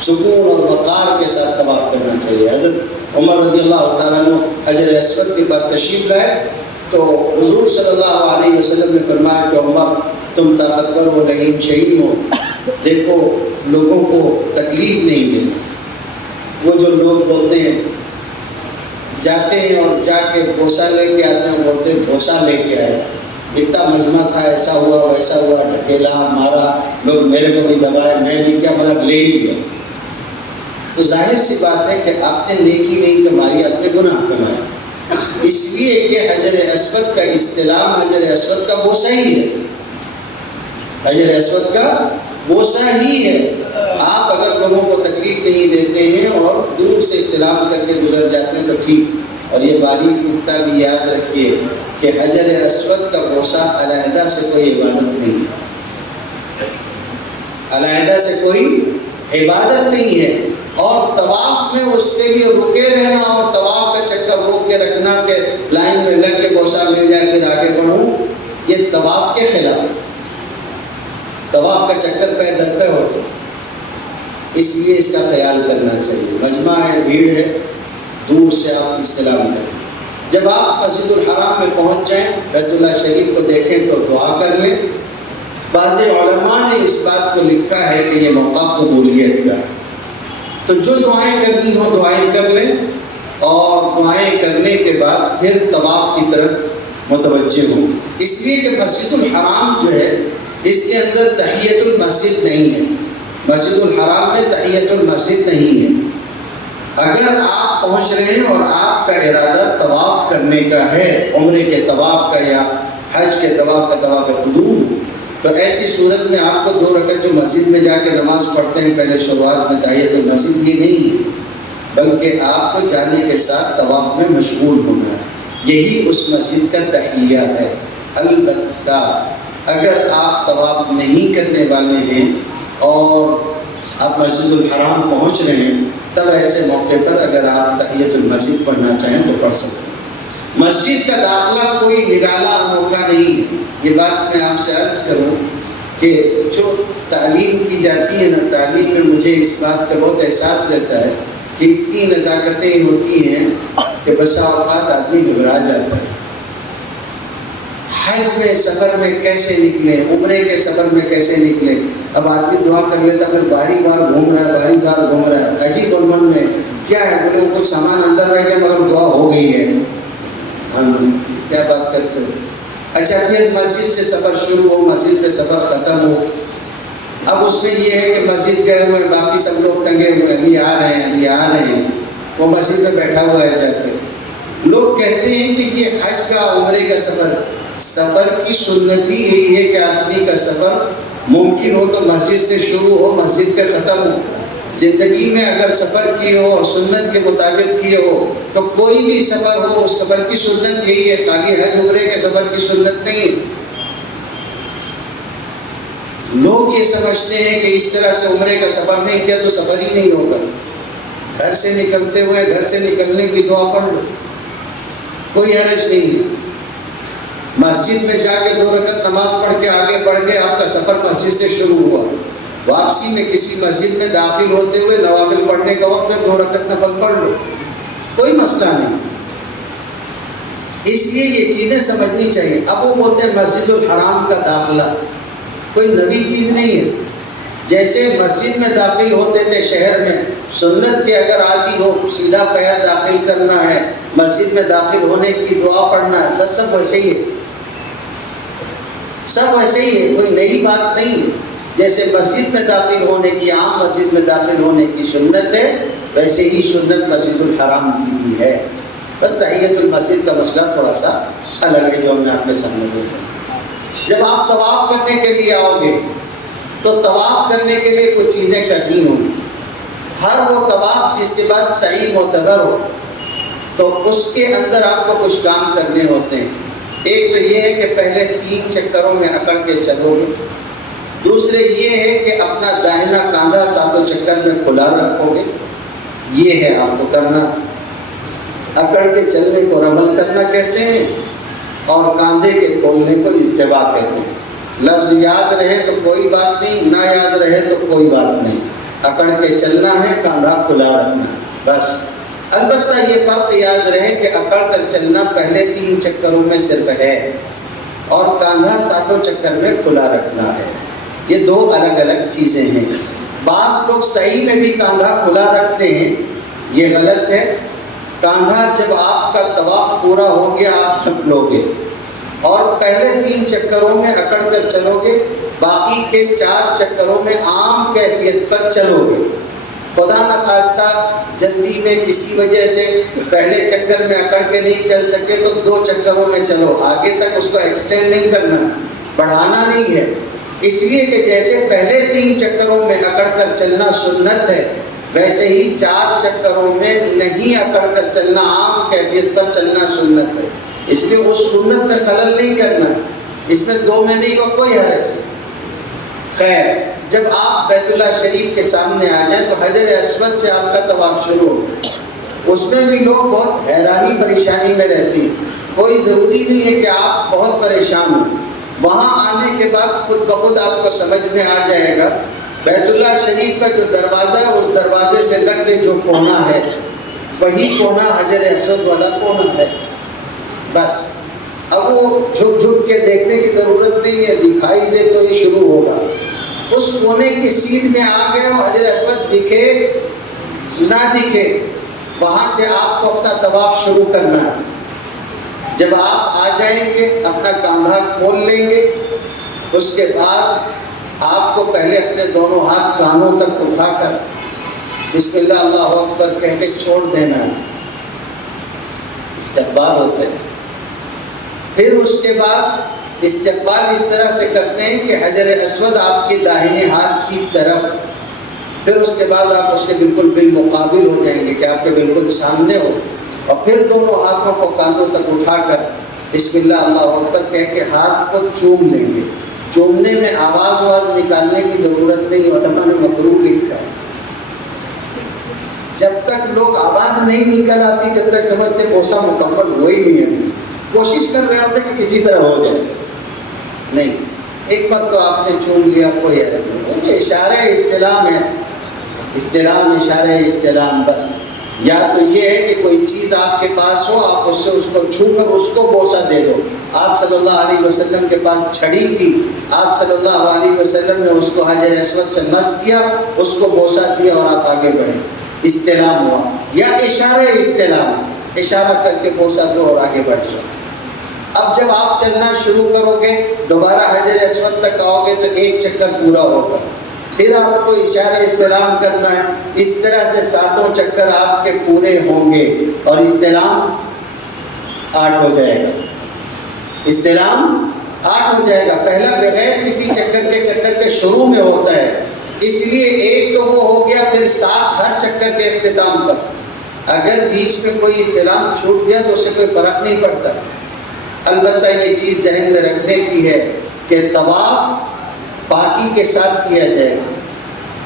سکون اور وقار کے ساتھ طواف کرنا چاہیے. حضرت عمر رضی اللہ تعالیٰ عنہ حجر اسود کے پاس تشریف لائے تو حضور صلی اللہ علیہ وسلم نے فرمایا کہ عمر تم طاقتور ہو، رحیم شہید ہو، دیکھو لوگوں کو تکلیف نہیں دینا. وہ جو لوگ بولتے ہیں جاتے ہیں اور جا کے بوسہ لے کے آتے ہیں، بولتے ہیں بوسہ لے کے آئے، اتنا مجمع تھا، ایسا ہوا ویسا ہوا، ڈھکیلا مارا، لوگ میرے کو بھی دبائے، میں بھی کیا مگر لے ہی لیا. تو ظاہر سی بات ہے کہ آپ نے نیکی نہیں کمائی، آپ نے گناہ کمایا. اس لیے کہ حجر اسود کا استلام حجر اسود کا بوسہ ہی ہے، حجر اسود کا بوسہ ہی ہے. آپ اگر لوگوں کو تکلیف نہیں دیتے ہیں اور دور سے استلام کر کے گزر جاتے ہیں تو ٹھیک. اور یہ باریک نکتہ بھی یاد رکھیے کہ حجر اسود کا بوسہ علیحدہ سے کوئی عبادت نہیں ہے، علیحدہ سے کوئی عبادت نہیں ہے. اور طواف میں اس کے لیے رکے رہنا اور طواف کا چکر روک کے رکھنا کہ لائن میں لگ کے بوسہ مل جائے پھر آگے بڑھوں، یہ طواف کے خلاف. طواف کا چکر پہ در پہ ہوتا ہے، اس لیے اس کا خیال کرنا چاہیے. مجمع ہے، بھیڑ ہے، دور سے آپ استلام کریں. جب آپ مسجد الحرام میں پہنچ جائیں، بیت اللہ شریف کو دیکھیں تو دعا کر لیں. بعض علماء نے اس بات کو لکھا ہے کہ یہ موقع قبولیت کا ہے، تو جو دعائیں کرنی ہو دعائیں کر لیں، اور دعائیں کرنے کے بعد پھر طواف کی طرف متوجہ ہوں. اس لیے کہ مسجد الحرام جو ہے اس کے اندر تحیۃ المسجد نہیں ہے. مسجد الحرام میں تحیۃ المسجد نہیں ہے. اگر آپ پہنچ رہے ہیں اور آپ کا ارادہ طواف کرنے کا ہے، عمرے کے طواف کا یا حج کے طواف کا، طواف قدوم، تو ایسی صورت میں آپ کو 2 رکعت جو مسجد میں جا کے نماز پڑھتے ہیں پہلے شروعات میں تحیۃ المسجد، یہ نہیں ہے، بلکہ آپ کو جانے کے ساتھ طواف میں مشغول ہونا ہے. یہی اس مسجد کا تحیہ ہے. البتہ اگر آپ طواف نہیں کرنے والے ہیں اور آپ مسجد الحرام پہنچ رہے ہیں، تب ایسے موقع پر اگر آپ تحیۃ المسجد پڑھنا چاہیں تو پڑھ سکتے ہیں. مسجد کا داخلہ کوئی نرالا انوکھا نہیں ہے. یہ بات میں آپ سے عرض کروں کہ جو تعلیم کی جاتی ہے نا، تعلیم میں مجھے اس بات کا بہت احساس رہتا ہے کہ اتنی نزاکتیں ہوتی ہیں کہ بسا اوقات آدمی گھبرا جاتا ہے. حج میں سفر میں کیسے نکلے، عمرے کے سفر میں کیسے نکلے. اب آدمی دعا کر لیتا پھر باری بار گھوم رہا ہے، باری بار گھوم رہا ہے. عجیب اور من میں کیا ہے، بولے وہ کچھ سامان اندر رہ گیا مگر دعا ہو گئی ہے. ہم اس کیا بات کرتے ہو. اچھا پھر مسجد سے سفر شروع ہو، مسجد پہ سفر ختم ہو، اب اس میں یہ ہے کہ مسجد گئے ہوئے ہیں، باقی سب لوگ ٹنگے ہوئے ہیں، ابھی آ رہے ہیں ابھی آ رہے ہیں، وہ مسجد میں بیٹھا ہوا ہے جا کے. لوگ کہتے ہیں کہ یہ حج کا عمرے کا سفر کی سنت ہی یہی ہے کہ آدمی کا سفر ممکن ہو تو مسجد سے شروع ہو، مسجد پہ ختم ہو. زندگی میں اگر سفر کیے ہو اور سنت کے مطابق کیے ہو تو کوئی بھی سفر ہو اس سفر کی سنت یہی ہے، خالی حج عمرے کے سفر کی سنت نہیں ہے. لوگ یہ سمجھتے ہیں کہ اس طرح سے عمرے کا سفر نہیں کیا تو سفر ہی نہیں ہوگا. گھر سے نکلتے ہوئے گھر سے نکلنے کی دعا پڑھ لو، کوئی حرج نہیں ہے. مسجد میں جا کے 2 رکعت نماز پڑھ کے آگے بڑھ گئے، آپ کا سفر مسجد سے شروع ہوا. واپسی میں کسی مسجد میں داخل ہوتے ہوئے نوافل پڑھنے کا وقت میں 2 رکعت نفل پڑھ لو، کوئی مسئلہ نہیں. اس لیے یہ چیزیں سمجھنی چاہیے. اب وہ بولتے ہیں مسجد الحرام کا داخلہ کوئی نئی چیز نہیں ہے. جیسے مسجد میں داخل ہوتے تھے شہر میں، سنت کے اگر عادی ہو سیدھا پیر داخل کرنا ہے، مسجد میں داخل ہونے کی دعا پڑھنا ہے، بس سب ویسے ہی ہے، سب ویسے ہی ہے، کوئی نئی بات نہیں ہے. جیسے مسجد میں داخل ہونے کی، عام مسجد میں داخل ہونے کی سنت ہے، ویسے ہی سنت مسجد الحرام کی بھی ہے. بس تحیت المسجد کا مسئلہ تھوڑا سا الگ ہے جو ہم نے آپ کے سامنے بولا. جب آپ طواف کرنے کے لیے آؤ گے تو طواف کرنے کے لیے کچھ چیزیں کرنی ہوں گی. ہر وہ طواف جس کے بعد سعی معتبر ہو تو اس کے اندر آپ کو کچھ کام کرنے ہوتے ہیں. ایک تو یہ ہے کہ پہلے 3 چکروں میں اکڑ کے چلو گے. دوسرے یہ ہے کہ اپنا داہنا کاندھا 7 چکر میں کھلا رکھو گے. یہ ہے آپ کو کرنا. اکڑ کے چلنے کو رمل کرنا کہتے ہیں اور کاندھے کے کھولنے کو استوا کہتے ہیں. لفظ یاد رہے تو کوئی بات نہیں، نہ یاد رہے تو کوئی بات نہیں. اکڑ کے چلنا ہے، کاندھا کھلا رکھنا ہے بس. البتہ یہ فرق یاد رہے کہ اکڑ کر چلنا پہلے 3 چکروں میں صرف ہے اور کاندھا 7 چکر میں کھلا رکھنا ہے. یہ 2 الگ الگ چیزیں ہیں. بعض لوگ صحیح میں بھی کاندھا کھلا رکھتے ہیں، یہ غلط ہے. کاندھا جب آپ کا طواف پورا ہو گیا آپ کھپ لو گے اور پہلے 3 چکروں میں اکڑ کر چلو گے، باقی کے 4 چکروں میں عام کیفیت پر چلو گے. خدا نخواستہ جلدی میں کسی وجہ سے پہلے چکر میں اکڑ کے نہیں چل سکے تو 2 چکروں میں چلو، آگے تک اس کو ایکسٹینڈ نہیں کرنا، بڑھانا نہیں ہے. اس لیے کہ جیسے پہلے 3 چکروں میں اکڑ کر چلنا سنت ہے، ویسے ہی 4 چکروں میں نہیں اکڑ کر چلنا، عام کیفیت پر چلنا سنت ہے. اس لیے اس سنت میں خلل نہیں کرنا. اس میں 2 میں نہیں ہو کوئی حرج نہیں. خیر، جب آپ بیت اللہ شریف کے سامنے آ جائیں تو حجر اسود سے آپ کا طواف شروع ہو گیا. اس میں بھی لوگ بہت حیرانی پریشانی میں رہتے ہیں. کوئی ضروری نہیں ہے کہ آپ بہت پریشان ہوں. وہاں آنے کے بعد خود بخود آپ کو سمجھ میں آ جائے گا. بیت اللہ شریف کا جو دروازہ ہے اس دروازے سے لگ کے جو کونا ہے وہی کونا حجر اسود والا کونا ہے. بس اب وہ جھک جھک کے دیکھنے کی ضرورت نہیں ہے، دکھائی دے تو ہی شروع ہوگا. اس کونے کی سیدھ میں آ گئے ہو، حجر اسود دکھے نہ دکھے، وہاں سے آپ کو اپنا طواف شروع کرنا ہے. جب آپ آ جائیں گے اپنا کاندھا کھول لیں گے، اس کے بعد آپ کو پہلے اپنے دونوں ہاتھ کانوں تک اٹھا کر بسم اللہ اللہ اکبر کہہ کے چھوڑ دینا ہے. استقبال ہوتا ہے. پھر اس کے بعد استقبال اس طرح سے کرتے ہیں کہ حجر اسود آپ کے داہنے ہاتھ کی طرف، پھر اس کے بعد آپ اس کے بالکل بالمقابل ہو جائیں گے کہ آپ کے بالکل سامنے ہو، اور پھر دونوں ہاتھوں کو کاندھوں تک اٹھا کر بسم اللہ اللہ اکبر کہہ کے ہاتھ کو چوم لیں گے. چومنے میں آواز نکالنے کی ضرورت نہیں، علماء نے مکروہ لکھا ہے. جب تک لوگ آواز نہیں نکل آتی جب تک سمجھتے بوسہ مکمل ہو ہی نہیں ہے. کوشش کر رہے ہوتے کہ کسی طرح ہو جائے. نہیں، ایک بار تو آپ نے چوم لیا کوئی حرج نہیں. وہ جو اشارہ استلام ہے، استلام اشارہ استلام، بس یا تو یہ ہے کہ کوئی چیز آپ کے پاس ہو، آپ اس سے اس کو چھو کر اس کو بوسہ دے دو. آپ صلی اللہ علیہ وسلم کے پاس چھڑی تھی، آپ صلی اللہ علیہ وسلم نے اس کو حجر اسود سے مس کیا، اس کو بوسہ دیا اور آپ آگے بڑھے، استلام ہوا. یا اشارہ استلام، اشارہ کر کے بوسہ دو اور آگے بڑھ جاؤ. اب جب آپ چلنا شروع کرو گے، دوبارہ حجر اسود تک آؤ گے تو 1 چکر پورا ہوگا. پھر آپ کو اشارے استلام کرنا ہے. اس طرح سے 7 چکر آپ کے پورے ہوں گے اور استلام 8 ہو جائے گا. استلام 8 ہو جائے گا. پہلا بغیر کسی چکر کے شروع میں ہوتا ہے، اس لیے 1 تو وہ ہو گیا، پھر 7 ہر چکر کے اختتام پر. اگر بیچ میں کوئی استلام چھوٹ گیا تو اس سے کوئی فرق نہیں پڑتا. البتہ یہ چیز ذہن میں رکھنے کی ہے کہ طواف پاکی کے ساتھ کیا جائے گا.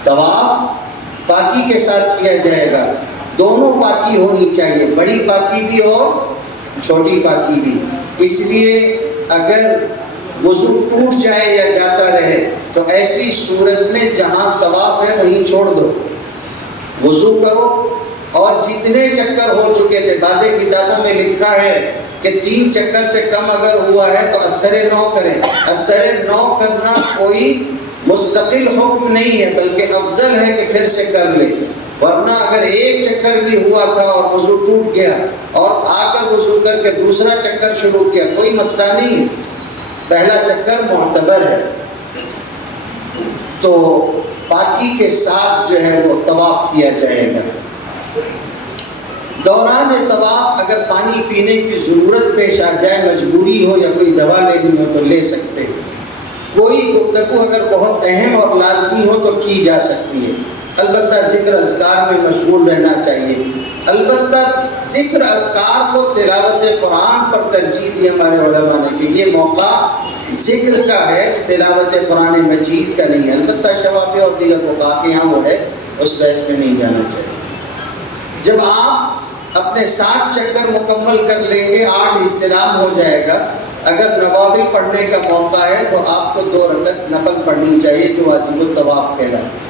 طواف پاکی کے ساتھ کیا جائے گا. دونوں پاکی ہونی چاہیے، بڑی پاکی بھی اور چھوٹی پاکی بھی. اس لیے اگر وضو ٹوٹ جائے یا جاتا رہے تو ایسی صورت میں جہاں طواف ہے وہیں چھوڑ دو، وضو کرو. اور جتنے چکر ہو چکے تھے، بعض کتابوں میں لکھا ہے کہ 3 چکر سے کم اگر ہوا ہے تو اثر 9 کریں. اثر 9 کرنا کوئی مستقل حکم نہیں ہے، بلکہ افضل ہے کہ پھر سے کر لے. ورنہ اگر 1 چکر بھی ہوا تھا اور وضو ٹوٹ گیا اور آ کر وضو کر کے دوسرا چکر شروع کیا، کوئی مسئلہ نہیں ہے، پہلا چکر معتبر ہے. تو پاکی کے ساتھ جو ہے وہ طواف کیا جائے گا. دوران طواف اگر پانی پینے کی ضرورت پیش آ جائے، مجبوری ہو یا کوئی دوا لینی ہو تو لے سکتے ہیں. کوئی گفتگو اگر بہت اہم اور لازمی ہو تو کی جا سکتی ہے. البتہ ذکر اذکار میں مشغول رہنا چاہیے. البتہ ذکر اذکار کو تلاوت قرآن پر ترجیح دی ہمارے علماء نے کہ یہ موقع ذکر کا ہے، تلاوت قرآن مجید کا نہیں ہے. البتہ شوافی اور دیگر فقہا کے یہاں وہ ہے، اس بحث میں نہیں جانا چاہیے. جب آپ اپنے 7 چکر مکمل کر لیں گے، 8 استلام ہو جائے گا. اگر نوافل پڑھنے کا موقع ہے تو آپ کو 2 رکعت نفل پڑھنی چاہیے جو واجب الطواف کہلاتا ہے.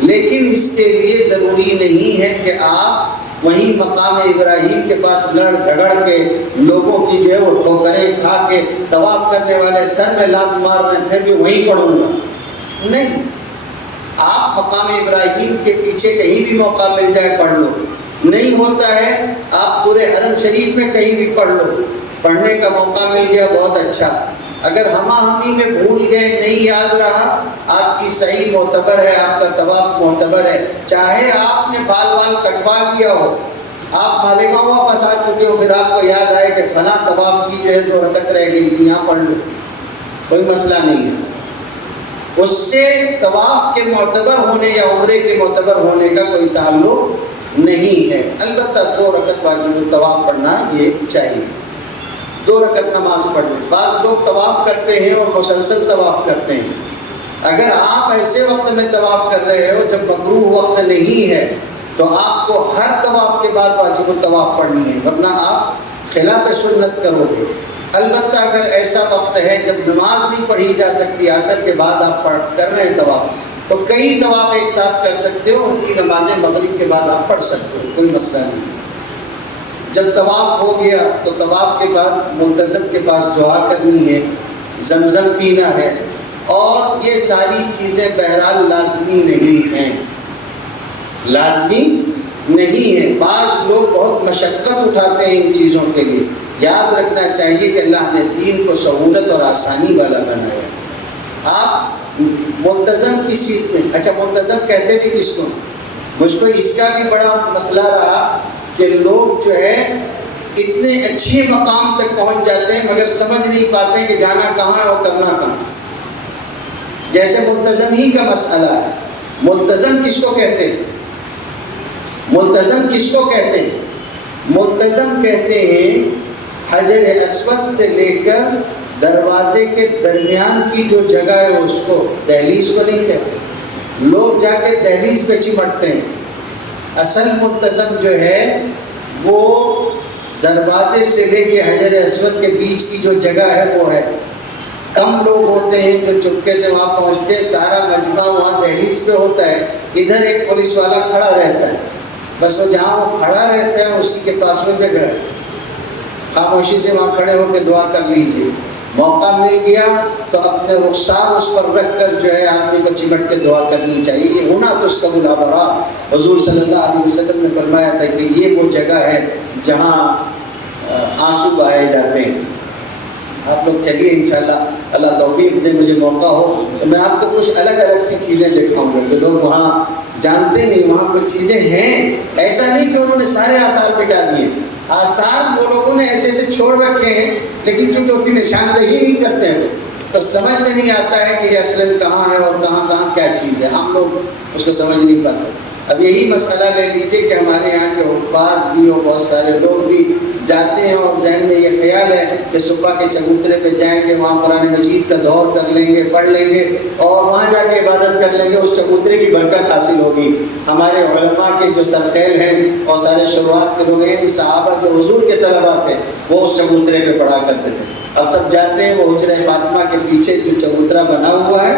لیکن اس کے لیے ضروری نہیں ہے کہ آپ وہیں مقام ابراہیم کے پاس لڑ جھگڑ کے لوگوں کی جو ہے وہ ٹھوکریں کھا کے طواف کرنے والے سر میں لات مار رہے ہیں پھر بھی وہیں پڑھوں گا. نہیں، آپ مقام ابراہیم کے پیچھے کہیں بھی موقع مل جائے پڑھ لو. نہیں ہوتا ہے آپ پورے حرم شریف میں کہیں بھی پڑھ لو. پڑھنے کا موقع مل گیا بہت اچھا. اگر ہمہ ہمی میں بھول گئے، نہیں یاد رہا، آپ کی صحیح معتبر ہے، آپ کا طواف معتبر ہے. چاہے آپ نے بال کٹوا لیا ہو، آپ مالیگاؤں واپس آ چکے ہو، پھر آپ کو یاد آئے کہ فلاں طواف کی جو ہے 2 رکعت رہ گئی تھی، یہاں پڑھ لو، کوئی مسئلہ نہیں ہے. اس سے طواف کے معتبر ہونے یا عمرے کے معتبر ہونے کا کوئی تعلق نہیں ہے. البتہ 2 رکعت واجب الطواف پڑھنا یہ چاہیے. 2 رکعت نماز پڑھ لیں. بعض لوگ طواف کرتے ہیں اور مسلسل طواف کرتے ہیں. اگر آپ ایسے وقت میں طواف کر رہے ہو جب مکروہ وقت نہیں ہے تو آپ کو ہر طواف کے بعد واجب الطواف پڑھنی ہے، ورنہ آپ خلاف سنت کرو گے. البتہ اگر ایسا وقت ہے جب نماز نہیں پڑھی جا سکتی، عصر کے بعد آپ کر رہے ہیں طواف، تو کئی طواف ایک ساتھ کر سکتے ہو. ان کی نمازیں مغرب کے بعد آپ پڑھ سکتے ہو، کوئی مسئلہ نہیں. جب طواف ہو گیا تو طواف کے بعد ملتزم کے پاس دعا کرنی ہے، زمزم پینا ہے. اور یہ ساری چیزیں بہرحال لازمی نہیں ہیں، لازمی نہیں ہے. بعض لوگ بہت مشقت اٹھاتے ہیں ان چیزوں کے لیے. یاد رکھنا چاہیے کہ اللہ نے دین کو سہولت اور آسانی والا بنایا. آپ ملتزم کی سیٹ میں، اچھا ملتزم کہتے بھی کس کو؟ مجھ کو اس کا بھی بڑا مسئلہ رہا کہ لوگ جو ہے اتنے اچھے مقام تک پہنچ جاتے ہیں مگر سمجھ نہیں پاتے کہ جانا کہاں ہے اور کرنا کہاں. جیسے ملتزم ہی کا مسئلہ ہے. ملتزم کس کو کہتے ہیں؟ ملتزم کس کو کہتے ہیں؟ ملتزم کہتے ہیں حجر اسود سے لے کر دروازے کے درمیان کی جو جگہ ہے اس کو، دہلیز کو نہیں کہتے. لوگ جا کے دہلیز پہ چمٹتے ہیں. اصل ملتزم جو ہے وہ دروازے سے لے کے حجر اسود کے بیچ کی جو جگہ ہے وہ ہے. کم لوگ ہوتے ہیں جو چپکے سے وہاں پہنچتے ہیں. سارا مجمع وہاں دہلیز پہ ہوتا ہے. ادھر ایک پولیس والا کھڑا رہتا ہے، بس وہ جہاں وہ کھڑا رہتا ہے اسی کے پاس وہ جگہ ہے. خاموشی سے وہاں کھڑے ہو کے دعا کر لیجئے. موقع مل گیا تو اپنے رخسار اس پر رکھ کر جو ہے آدمی کو چمٹ کے دعا کرنی چاہیے. یہ ہونا تو اس کا ملابرا. حضور صلی اللہ علیہ وسلم نے فرمایا تھا کہ یہ وہ جگہ ہے جہاں آنسو بہائے جاتے ہیں. آپ لوگ چلیے انشاءاللہ، اللہ توفیق دے، مجھے موقع ہو تو میں آپ کو کچھ الگ الگ سی چیزیں دکھاؤں گا جو لوگ وہاں جانتے نہیں. وہاں کچھ چیزیں ہیں، ایسا نہیں کہ انہوں نے سارے آثار مٹا دیے. آثار وہ لوگوں نے ایسے ایسے چھوڑ رکھے ہیں، لیکن چونکہ اس کی نشاندہی نہیں کرتے ہیں تو سمجھ میں نہیں آتا ہے کہ یہ اصلاً کہاں ہے اور کہاں کہاں کیا چیز ہے. ہم لوگ اس کو سمجھ نہیں پاتے. اب یہی مسئلہ لے لیجیے کہ ہمارے یہاں کے حفاظ بھی اور بہت سارے لوگ بھی جاتے ہیں اور ذہن میں یہ خیال ہے کہ صبح کے چبوترے پہ جائیں گے، وہاں قرآن مجید کا دور کر لیں گے، پڑھ لیں گے اور وہاں جا کے عبادت کر لیں گے، اس چبوترے کی برکت حاصل ہوگی. ہمارے علماء کے جو سرخیل ہیں اور سارے شروعات کے لوگ ہیں، صحابہ جو حضور کے طلباء تھے وہ اس چبوترے پہ پڑھا کرتے تھے. اب سب جاتے ہیں وہ حجرہ فاطمہ کے پیچھے جو چبوترا بنا ہوا ہے،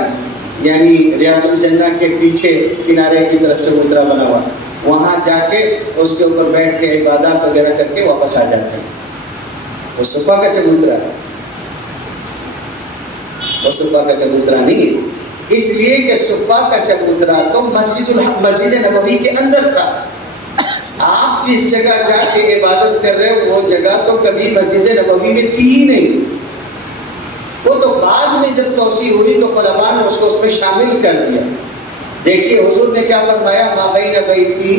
یعنی ریاض الجنہ کے پیچھے کنارے کی طرف چبوترا بنا ہوا ہے، وہاں جا کے اس کے اوپر بیٹھ کے عبادات وغیرہ کر کے واپس آ جاتے ہیں. وہ صبح کا چبوترا ہے، وہ صبح کا چبوترا نہیں ہے. اس لیے کہ صبح کا چبوترا تو مسجد نبوی کے اندر تھا. آپ جس جگہ جا کے عبادت کر رہے ہو وہ جگہ تو کبھی مسجد نبوی میں تھی ہی نہیں. وہ تو بعد میں جب توسیع ہوئی تو خلفاء نے اس کو اس میں شامل کر دیا. دیکھیے حضور نے کیا فرمایا، ما بین بیتی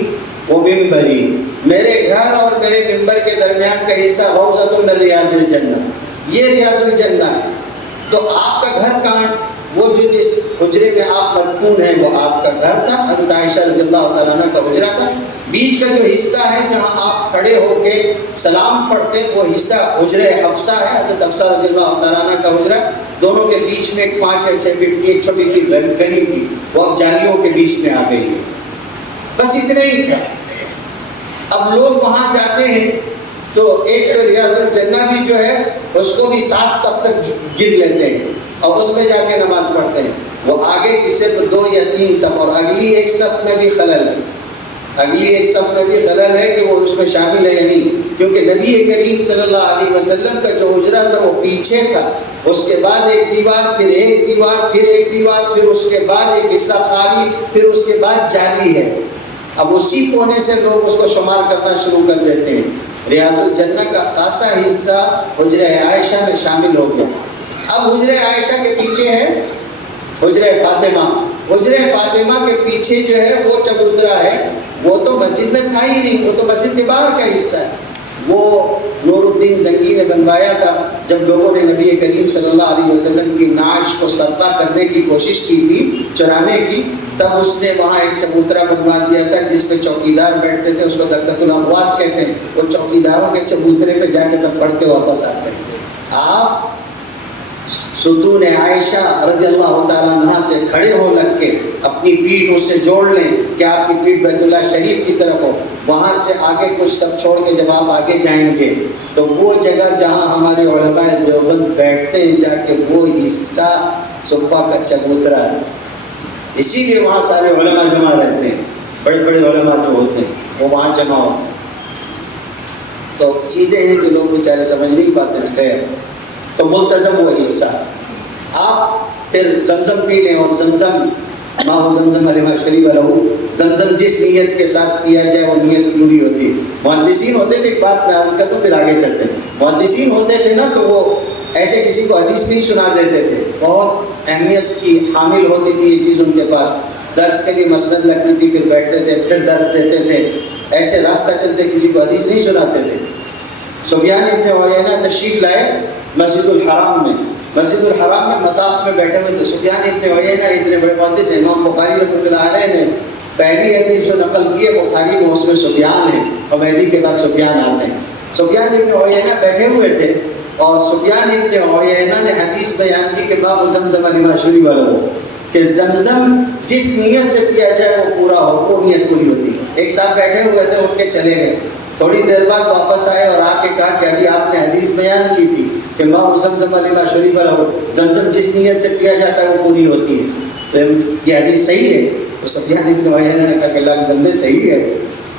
و ممبری، میرے گھر اور میرے ممبر کے درمیان کا حصہ روضۃ من ریاض الجنہ، یہ ریاض الجنہ ہے. تو آپ کا گھر کہاں ہے؟ وہ جو جس حجرے میں آپ مدفون ہیں وہ آپ کا گھر تھا، حضرت عائشہ رضی اللہ تعالیٰ عنہ کا حجرہ تھا. بیچ کا جو حصہ ہے جہاں آپ کھڑے ہو کے سلام پڑھتے وہ حصہ حجرہ حفصہ ہے، حضرت حفصہ رضی اللہ تعالیٰ عنہ کا حجرہ. دونوں کے بیچ میں 5 یا 6 فٹ کی ایک چھوٹی سی گلی تھی، وہ اب جالیوں کے بیچ میں آ گئی ہے. بس اتنا ہی تھا. اب لوگ وہاں جاتے ہیں تو ایک تو ریاض الجنہ بھی جو ہے اس کو بھی 7 صف تک گن لیتے ہیں اور اس میں جا کے نماز پڑھتے ہیں. وہ آگے کی صرف 2 یا 3 صف اور اگلی ایک صف میں بھی خلل ہے، اگلی ایک صف میں بھی خلل ہے کہ وہ اس میں شامل ہے یا نہیں. کیونکہ نبی کریم صلی اللہ علیہ وسلم کا جو حجرہ تھا وہ پیچھے تھا، اس کے بعد ایک دیوار، پھر ایک دیوار، پھر ایک دیوار، پھر اس کے بعد ایک حصہ خالی، پھر اس کے بعد جالی ہے. اب اسی کونے سے لوگ اس کو شمار کرنا شروع کر دیتے ہیں. ریاض الجنہ کا خاصا حصہ حجرہ عائشہ میں شامل ہو گیا. اب حجرہ عائشہ کے پیچھے ہے حجرہ فاطمہ. حجرہ فاطمہ کے پیچھے جو ہے وہ چبوترا ہے، وہ تو مسجد میں تھا ہی نہیں، وہ تو مسجد کے باہر کا حصہ ہے. وہ نور الدین زنگی نے بنوایا تھا جب لوگوں نے نبی کریم صلی اللہ علیہ وسلم کی نعش کو سرقہ کرنے کی کوشش کی تھی، چرانے کی، تب اس نے وہاں ایک چبوترا بنوا دیا تھا جس پہ چوکیدار بیٹھتے تھے، اس کو دقت الابواب کہتے ہیں. وہ چوکیداروں کے چبوترے پہ جا کے سب پڑھ کے واپس آتے ہیں. آپ ستون عائشہ رضی اللہ تعالیٰ عنہ سے کھڑے ہو لگ کے اپنی پیٹھ اس سے جوڑ لیں کہ آپ کی پیٹھ بیت اللہ شریف کی طرف ہو. وہاں سے آگے کچھ سب چھوڑ کے جب آپ آگے جائیں گے تو وہ جگہ جہاں ہمارے علماء دیوبند بیٹھتے ہیں جا کے وہ حصہ صفا کا چبوترا ہے. اسی لیے وہاں سارے علماء جمع رہتے ہیں، بڑے بڑے علماء جو ہوتے ہیں وہ وہاں جمع ہوتے ہیں. تو چیزیں ہیں جو لوگ بیچارے سمجھ نہیں پاتے ہیں. خیر، تو ملتزم وہ حصہ. آپ پھر زمزم پی لیں، اور زمزم ماں زمزم علیہ شریف رہو، زمزم جس نیت کے ساتھ پیا جائے وہ نیت پوری ہوتی ہے. محدثین ہوتے تھے، ایک بات میں عرض کرتا ہوں پھر آگے چلتے ہیں. محدثین ہوتے تھے نا تو وہ ایسے کسی کو حدیث نہیں سنا دیتے تھے، بہت اہمیت کی حامل ہوتی تھی یہ چیز ان کے پاس. درس کے لیے مسند لگتی تھی، پھر بیٹھتے تھے، پھر درس دیتے تھے. ایسے راستہ چلتے کسی کو حدیث نہیں سناتے تھے. سفیان ابن عیینہ تشریف لائے مسجد الحرام میں. مسجد الحرام میں مطاف میں بیٹھے ہوئے تھے. سفیان ابن عیینہ اتنے بڑے محدث ہیں. امام بخاری رحمۃ اللہ علیہ نے پہلی حدیث جو نقل کی ہے بخاری میں، اس میں سفیان ہے اور مہدی کے بعد سفیان آتے ہیں. سفیان ابن عیینہ بیٹھے ہوئے تھے اور سفیان ابن عیینہ نے حدیث بیان کی کہ باب زمزم لما شرب له، کہ زمزم جس نیت سے پیا جائے وہ پورا ہو، وہ نیت پوری ہوتی ہے. ایک ساتھ بیٹھے ہوئے تھے، اٹھ کے چلے گئے. تھوڑی دیر بعد واپس آئے اور آ کے کہا کہ ابھی آپ نے حدیث بیان کی تھی کہ ماء زمزم لما شرب له، زمزم جس نیت سے پیا جاتا ہے وہ پوری ہوتی ہے. تو یہ حدیث صحیح ہے؟ تو سفیان ابن عیینہ نے کہا کہ اللہ کے بندے صحیح ہے،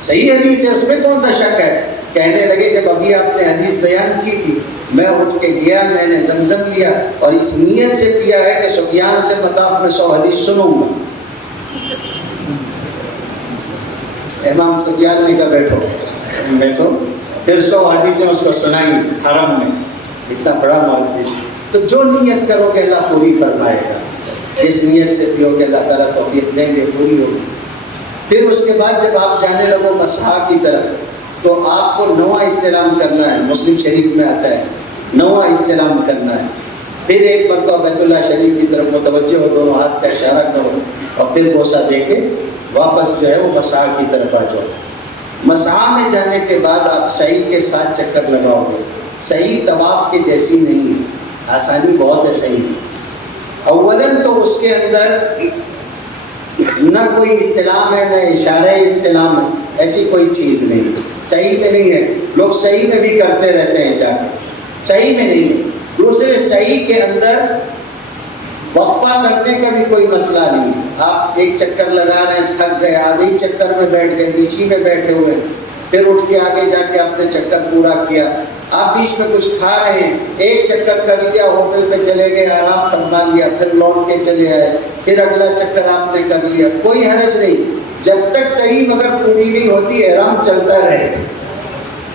صحیح حدیث ہے، اس میں کون سا شک ہے. کہنے لگے جب ابھی آپ نے حدیث بیان کی تھی میں اٹھ کے گیا، میں نے زمزم لیا اور اس نیت سے پیا ہے کہ سفیان سے مطاف میں 100 حدیث سنوں گا. امام سفیان نے کہا بیٹھو بیٹھو. پھر 100 حدیثیں اس کو سنائی حرم میں. اتنا بڑا محدث. تو جو نیت کرو کہ اللہ پوری فرمائے گا. جس نیت سے پیو کہ اللہ تعالیٰ توفیق دیں گے پوری ہوگی. پھر اس کے بعد جب آپ جانے لگو مسحا کی طرف تو آپ کو نواں استلام کرنا ہے. مسلم شریف میں آتا ہے نواں استلام کرنا ہے. پھر ایک مرتبہ بیت اللہ شریف کی طرف متوجہ ہو, دونوں ہاتھ کا اشارہ کرو اور پھر بوسہ دے کے واپس جو ہے وہ مسحا کی طرف آ جاؤ. مسحا میں جانے کے بعد آپ سعی کے 7 چکر لگاؤ گے. سعی طواف کے جیسی نہیں ہے, آسانی بہت ہے سعی کی. اولاً تو اس کے اندر نہ کوئی استلام ہے نہ اشارہ استلام ہے, ایسی کوئی چیز نہیں. صحیح میں نہیں ہے, لوگ صحیح میں بھی کرتے رہتے ہیں جا کے, صحیح میں نہیں ہے. دوسرے صحیح کے اندر وقفہ کرنے کا بھی کوئی مسئلہ نہیں ہے. آپ ایک چکر لگا رہے ہیں, تھک گئے, آدھی چکر میں بیٹھ گئے, بیچ ہی میں بیٹھے ہوئے ہیں, پھر اٹھ کے آگے جا کے آپ نے چکر پورا کیا. آپ بیچ میں کچھ کھا رہے ہیں, ایک چکر کر لیا, ہوٹل پہ چلے گئے, آرام فرما لیا, پھر لوٹ کے چلے آئے, پھر اگلا چکر آپ نے کر لیا, کوئی حرج نہیں. جب تک صحیح مگر پوری نہیں ہوتی احرام چلتا رہے گا,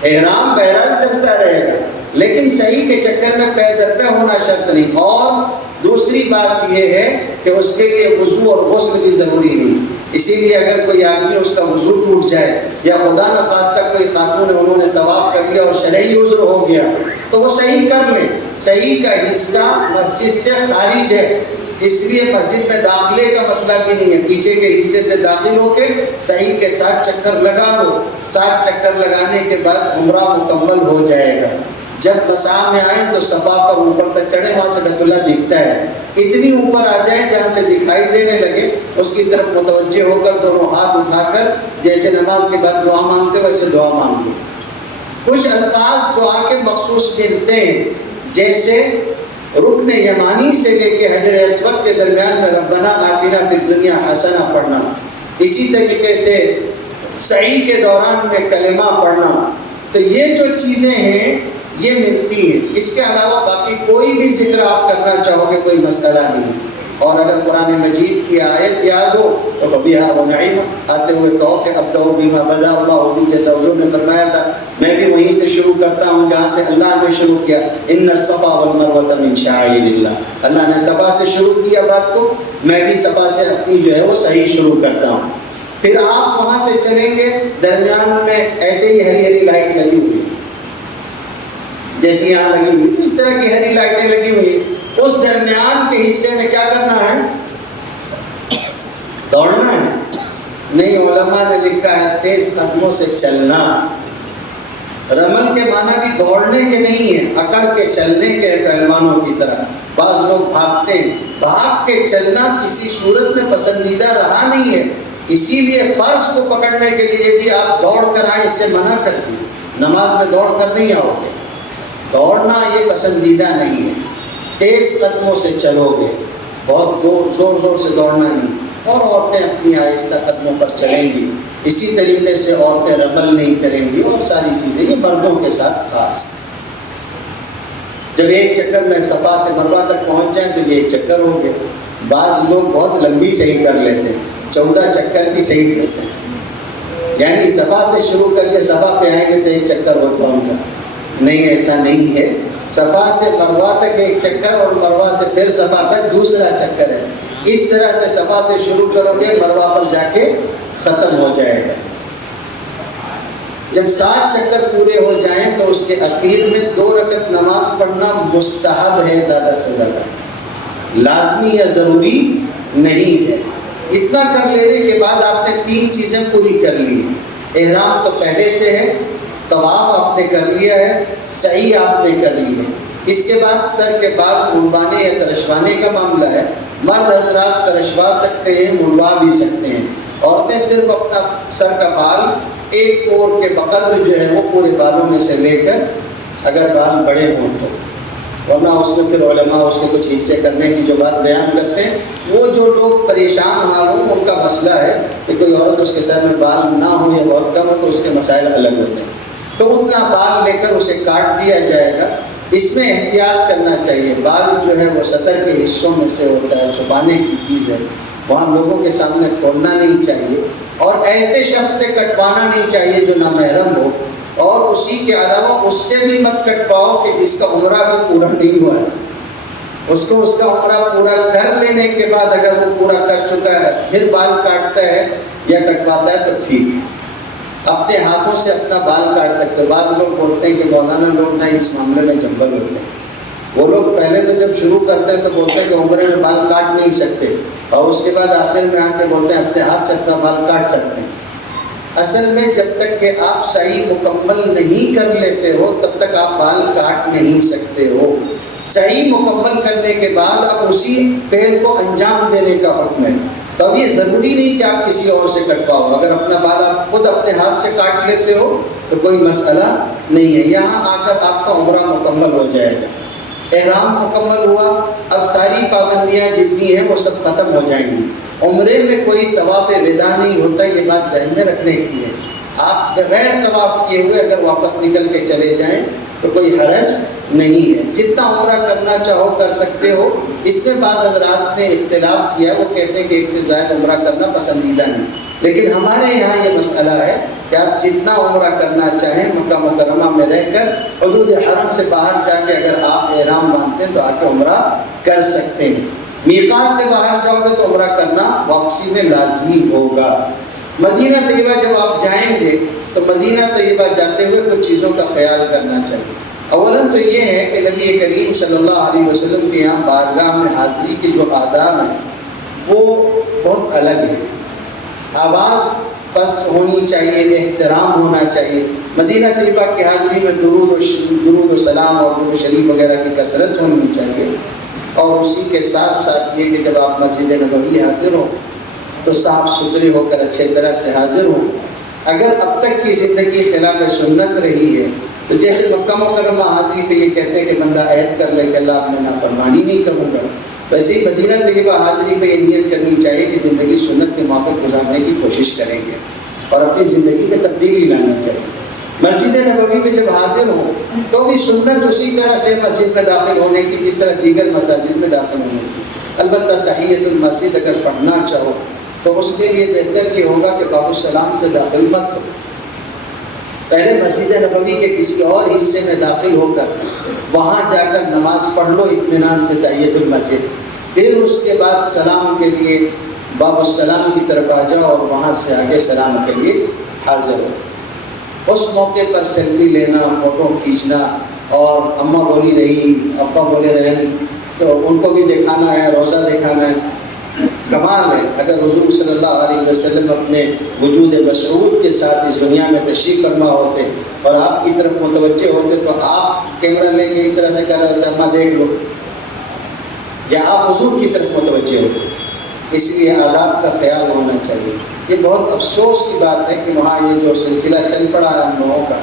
احرام بہرحال چلتا رہے گا, لیکن صحیح کے چکر میں پے در پہ ہونا شرط نہیں. اور دوسری بات یہ ہے کہ اس کے لیے وضو اور غسل بھی ضروری نہیں. اسی لیے اگر کوئی آدمی اس کا وضو ٹوٹ جائے یا خدا نخواستہ کوئی خاتون ہے انہوں نے طواف کر لیا اور شرعی عذر ہو گیا تو وہ صحیح کر لیں. صحیح کا حصہ مسجد سے خارج ہے, اس لیے مسجد میں داخلے کا مسئلہ بھی نہیں ہے. پیچھے کے حصے سے داخل ہو کے صحیح کے 7 چکر لگا لو. 7 چکر لگانے کے بعد عمرہ مکمل ہو جائے گا. جب مسعی میں آئیں تو صفا پر اوپر تک چڑھیں, وہاں سے بیت اللہ دکھتا ہے. اتنی اوپر آ جائیں جہاں سے دکھائی دینے لگے, اس کی طرف متوجہ ہو کر دونوں ہاتھ اٹھا کر جیسے نماز کے بعد دعا مانگتے ویسے دعا مانگ لو. کچھ الفاظ دعا کے مخصوص ملتے ہیں, جیسے رکن یمانی سے لے کے حجر اسود کے درمیان میں ربنا آتنا فی الدنیا حسنہ پڑھنا, اسی طریقے سے سعی کے دوران میں کلمہ پڑھنا. تو یہ جو چیزیں ہیں یہ ملتی ہیں. اس کے علاوہ باقی کوئی بھی ذکر آپ کرنا چاہو گے کوئی مسئلہ نہیں. اور اگر قرآن مجید کی آیت یاد ہو تو فبیہا ونعم, آتے ہوئے کہو کہ ابدؤ بما بدا اللہ بی, جیسا حضور نے فرمایا تھا میں بھی وہیں سے شروع کرتا ہوں جہاں سے اللہ نے شروع کیا. ان الصفا والمروۃ من شعائر اللہ, اللہ نے صفا سے شروع کیا بات کو, میں بھی صفا سے اپنی جو ہے وہ صحیح شروع کرتا ہوں. پھر آپ وہاں سے چلیں گے, درمیان میں ایسے ہی ہری ہری لائٹ لگی ہوئی جیسی یہاں لگی ہوئی, تو اس طرح کی ہری لائٹیں لگی ہوئی. اس درمیان کے حصے میں کیا کرنا ہے؟ دوڑنا ہے. نہیں, علماء نے لکھا ہے تیز قدموں سے چلنا. رمل کے معنی بھی دوڑنے کے نہیں ہیں, اکڑ کے چلنے کے پہلوانوں کی طرح. بعض لوگ بھاگتے ہیں, بھاگ کے چلنا کسی صورت میں پسندیدہ رہا نہیں ہے. اسی لیے فرض کو پکڑنے کے لیے بھی آپ دوڑ کر آئیں, اس سے منع کر دیں. نماز میں دوڑ کر نہیں آؤ گے, دوڑنا یہ پسندیدہ نہیں ہے. تیز قدموں سے چلو گے, بہت زور زور سے دوڑنا نہیں. اور عورتیں اپنی آہستہ قدموں پر چلیں گی. اسی طریقے سے عورتیں رمل نہیں کریں گی, اور ساری چیزیں یہ مردوں کے ساتھ خاص. جب ایک چکر میں صفا سے مروہ تک پہنچ جائیں تو یہ ایک چکر ہو گیا. بعض لوگ بہت لمبی صحیح کر لیتے ہیں, 14 چکر کی صحیح کرتے ہیں, یعنی صفا سے شروع کر کے صفا پہ آئیں گے تو ایک چکر ہوتا ان کا. نہیں, ایسا نہیں ہے. صفا سے مروہ تک ایک چکر اور مروہ سے پھر صفا تک دوسرا چکر ہے. اس طرح سے صفا سے شروع کرو گے, مروہ پر جا کے ختم ہو جائے گا. جب 7 چکر پورے ہو جائیں تو اس کے اخیر میں 2 رکعت نماز پڑھنا مستحب ہے, زیادہ سے زیادہ, لازمی یا ضروری نہیں ہے. اتنا کر لینے کے بعد آپ نے 3 چیزیں پوری کر لی. احرام تو پہلے سے ہے, طواف آپ نے کر لیا ہے, سعی آپ نے کر لی ہے. اس کے بعد سر کے بال منڈوانے یا ترشوانے کا معاملہ ہے. مرد حضرات ترشوا سکتے ہیں, منڈوا بھی سکتے ہیں. عورتیں صرف اپنا سر کا بال ایک کور کے بقدر جو ہے وہ پورے بالوں میں سے لے کر, اگر بال بڑے ہوں تو, ورنہ اس میں پھر علماء اس کے کچھ حصے کرنے کی جو بات بیان کرتے ہیں, وہ جو لوگ پریشان حال ہوں ان کا مسئلہ ہے کہ کوئی عورت اس کے سر میں بال نہ ہو یا بہت کم ہو تو اس کے مسائل الگ ہوتے ہیں. تو اتنا بال لے کر اسے کاٹ دیا جائے گا. اس میں احتیاط کرنا چاہیے. بال جو ہے وہ سطر کے حصوں میں سے ہوتا ہے, چھپانے کی چیز ہے, وہاں لوگوں کے سامنے کھولنا نہیں چاہیے. اور ایسے شخص سے کٹوانا نہیں چاہیے جو نامحرم ہو. اور اسی کے علاوہ اس سے بھی مت کٹواؤ کہ جس کا عمرہ بھی پورا نہیں ہوا ہے، اس کو اس کا عمرہ پورا کر لینے کے بعد اگر وہ پورا کر چکا ہے پھر بال کاٹتا ہے یا کٹواتا ہے تو ٹھیک ہے، اپنے ہاتھوں سے اپنا بال کاٹ سکتے ہو۔ بعض لوگ بولتے ہیں کہ مولانا لوگ نہ اس معاملے میں جنبل ہوتے ہیں، وہ لوگ پہلے تو جب شروع کرتے ہیں تو بولتے ہیں کہ عمرے میں بال کاٹ نہیں سکتے، اور اس کے بعد آخر میں آ کے بولتے ہیں اپنے ہاتھ سے اپنا بال کاٹ سکتے ہیں۔ اصل میں جب تک کہ آپ صحیح مکمل نہیں کر لیتے ہو تب تک آپ بال کاٹ نہیں سکتے ہو۔ صحیح مکمل کرنے کے بعد اب اسی فعل کو انجام دینے کا حکم ہے، تو اب یہ ضروری نہیں کہ آپ کسی اور سے کٹواؤ، اگر اپنا بال آپ خود اپنے ہاتھ سے کاٹ لیتے ہو تو کوئی مسئلہ نہیں ہے، یہاں آ کر آپ کا عمرہ مکمل ہو جائے گا۔ احرام مکمل ہوا، اب ساری پابندیاں جتنی ہیں وہ سب ختم ہو جائیں گی۔ عمرے میں کوئی طواف وداع نہیں ہوتا، یہ بات ذہن میں رکھنے کی ہے۔ آپ بغیر طواف کیے ہوئے اگر واپس نکل کے چلے جائیں تو کوئی حرج نہیں ہے، جتنا عمرہ کرنا چاہو کر سکتے ہو۔ اس میں بعض حضرات نے اختلاف کیا، وہ کہتے ہیں کہ ایک سے زائد عمرہ کرنا پسندیدہ نہیں، لیکن ہمارے یہاں یہ مسئلہ ہے کہ آپ جتنا عمرہ کرنا چاہیں مکہ مکرمہ میں رہ کر حدود حرم سے باہر جا کے اگر آپ احرام باندھتے ہیں تو آ کے عمرہ کر سکتے ہیں۔ میقات سے باہر جاؤ گے تو عمرہ کرنا واپسی میں لازمی ہوگا۔ مدینہ طیبہ جب آپ جائیں گے تو مدینہ طیبہ جاتے ہوئے کچھ چیزوں کا خیال کرنا چاہیے۔ اولاً تو یہ ہے کہ نبی کریم صلی اللہ علیہ وسلم کے یہاں بارگاہ میں حاضری کے جو آداب ہیں وہ بہت الگ ہیں۔ آواز پست ہونی چاہیے، احترام ہونا چاہیے۔ مدینہ طیبہ کی حاضری میں درود و سلام اور درود شریف وغیرہ کی کثرت ہونی چاہیے، اور اسی کے ساتھ ساتھ یہ کہ جب آپ مسجد نبوی حاضر ہوں تو صاف ستھرے ہو کر اچھے طرح سے حاضر ہوں۔ اگر اب تک کی زندگی خلاف سنت رہی ہے تو جیسے مکہ مکرمہ حاضری پہ یہ کہتے ہیں کہ بندہ عہد کر لے کہ اللہ اب میں نافرمانی نہیں کروں گا، ویسے ہی مدینہ طیبہ حاضری پہ یہ نیت کرنی چاہیے کہ زندگی سنت کے موافق گزارنے کی کوشش کریں گے اور اپنی زندگی میں تبدیلی لانا چاہیے۔ مسجد نبوی میں جب حاضر ہوں تو بھی سنت اسی طرح سے مسجد میں داخل ہونے کی جس طرح دیگر مساجد میں داخل ہونے کی۔ البتہ تحیۃ المسجد اگر پڑھنا چاہو تو اس کے لیے بہتر یہ ہوگا کہ باب السلام سے داخل مت ہو، پہلے مسجد نبوی کے کسی اور حصے میں داخل ہو کر وہاں جا کر نماز پڑھ لو اطمینان سے تحیۃ المسجد، پھر اس کے بعد سلام کے لیے باب السلام کی طرف آ جاؤ اور وہاں سے آگے سلام کے لیے حاضر ہو۔ اس موقع پر سیلفی لینا، فوٹو کھینچنا، اور اماں بولی رہی ابا بولے رہے تو ان کو بھی دکھانا ہے، روزہ دکھانا ہے، کمال ہے۔ اگر حضور صلی اللہ علیہ وسلم اپنے وجود مسعود کے ساتھ اس دنیا میں تشریف فرما ہوتے اور آپ کی طرف متوجہ ہوتے تو آپ کیمرہ لے کے اس طرح سے کر رہے ہوتے اماں دیکھ لو، یا آپ حضور کی طرف متوجہ ہوتے۔ اس لیے آداب کا خیال ہونا چاہیے۔ یہ بہت افسوس کی بات ہے کہ وہاں یہ جو سلسلہ چل پڑا ہے ہم لوگوں کا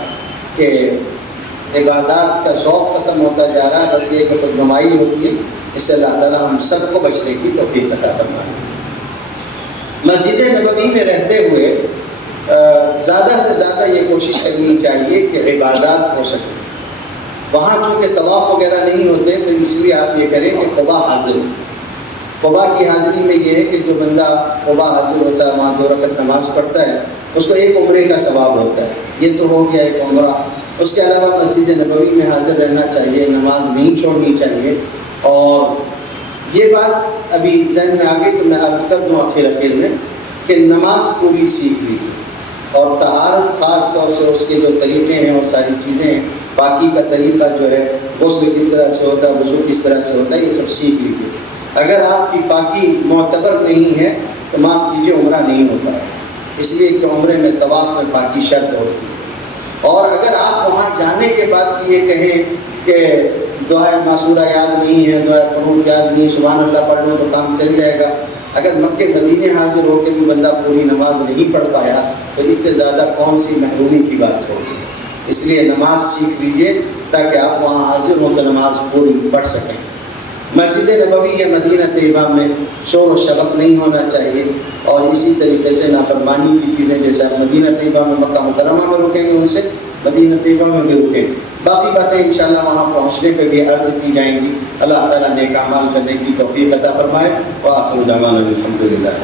کہ عبادات کا ذوق ختم ہوتا جا رہا ہے، بس یہ کہ خود نمائی ہوتی ہے۔ اس سے اللہ تعالیٰ ہم سب کو بچنے کی توفیق عطا فرمائے۔ مسجد نبوی میں رہتے ہوئے زیادہ سے زیادہ یہ کوشش کرنی چاہیے کہ عبادات ہو سکے۔ وہاں چونکہ طواف وغیرہ نہیں ہوتے تو اس لیے آپ یہ کریں کہ قبا حاضر ہو۔ قبا کی حاضری میں یہ ہے کہ جو بندہ قبا حاضر ہوتا ہے وہاں 2 رکعت نماز پڑھتا ہے اس کو 1 عمرے کا ثواب ہوتا ہے۔ یہ تو ہو گیا 1 عمرہ۔ اس کے علاوہ مسجد نبوی میں حاضر رہنا چاہیے، نماز نہیں چھوڑنی چاہیے۔ اور یہ بات ابھی ذہن میں آ گئی تو میں عرض کر دوں آخر میں کہ نماز پوری سیکھ لیجیے، اور طہارت خاص طور سے اس کے جو طریقے ہیں اور ساری چیزیں ہیں، باقی کا طریقہ جو ہے غسل کس طرح سے ہوتا ہے، وضو کس طرح سے ہوتا ہے، یہ سب سیکھ لیجیے۔ اگر آپ کی پاکی معتبر نہیں ہے تو معاف کیجیے عمرہ نہیں ہوتا ہے، اس لیے کہ عمرے میں طواف میں پاکی شرط ہوتی ہے۔ اور اگر آپ وہاں جانے کے بعد یہ کہیں کہ دعائے معصورہ یاد نہیں ہے، دعائے قنوت یاد نہیں، سبحان اللہ پڑھ لو تو کام چل جائے گا، اگر مکے مدینے حاضر ہو کے بھی بندہ پوری نماز نہیں پڑھ پایا تو اس سے زیادہ کون سی محرومی کی بات ہوگی۔ اس لیے نماز سیکھ لیجئے تاکہ آپ وہاں حاضر ہوں تو نماز پوری پڑھ سکیں۔ مسجد نبوی یا مدینہ طیبہ میں شور و شغب نہیں ہونا چاہیے، اور اسی طریقے سے نافرمانی کی چیزیں جیسے آپ مدینہ طیبہ میں مکہ مکرمہ میں رکیں گے ان سے مدینہ طیبہ میں بھی رکیں گے۔ باقی باتیں انشاءاللہ وہاں پہنچنے پہ بھی عرض کی جائیں گی۔ اللہ تعالیٰ نیک اعمال کرنے کی توفیق عطا فرمائے۔ وآخر دعوانا الحمدللہ۔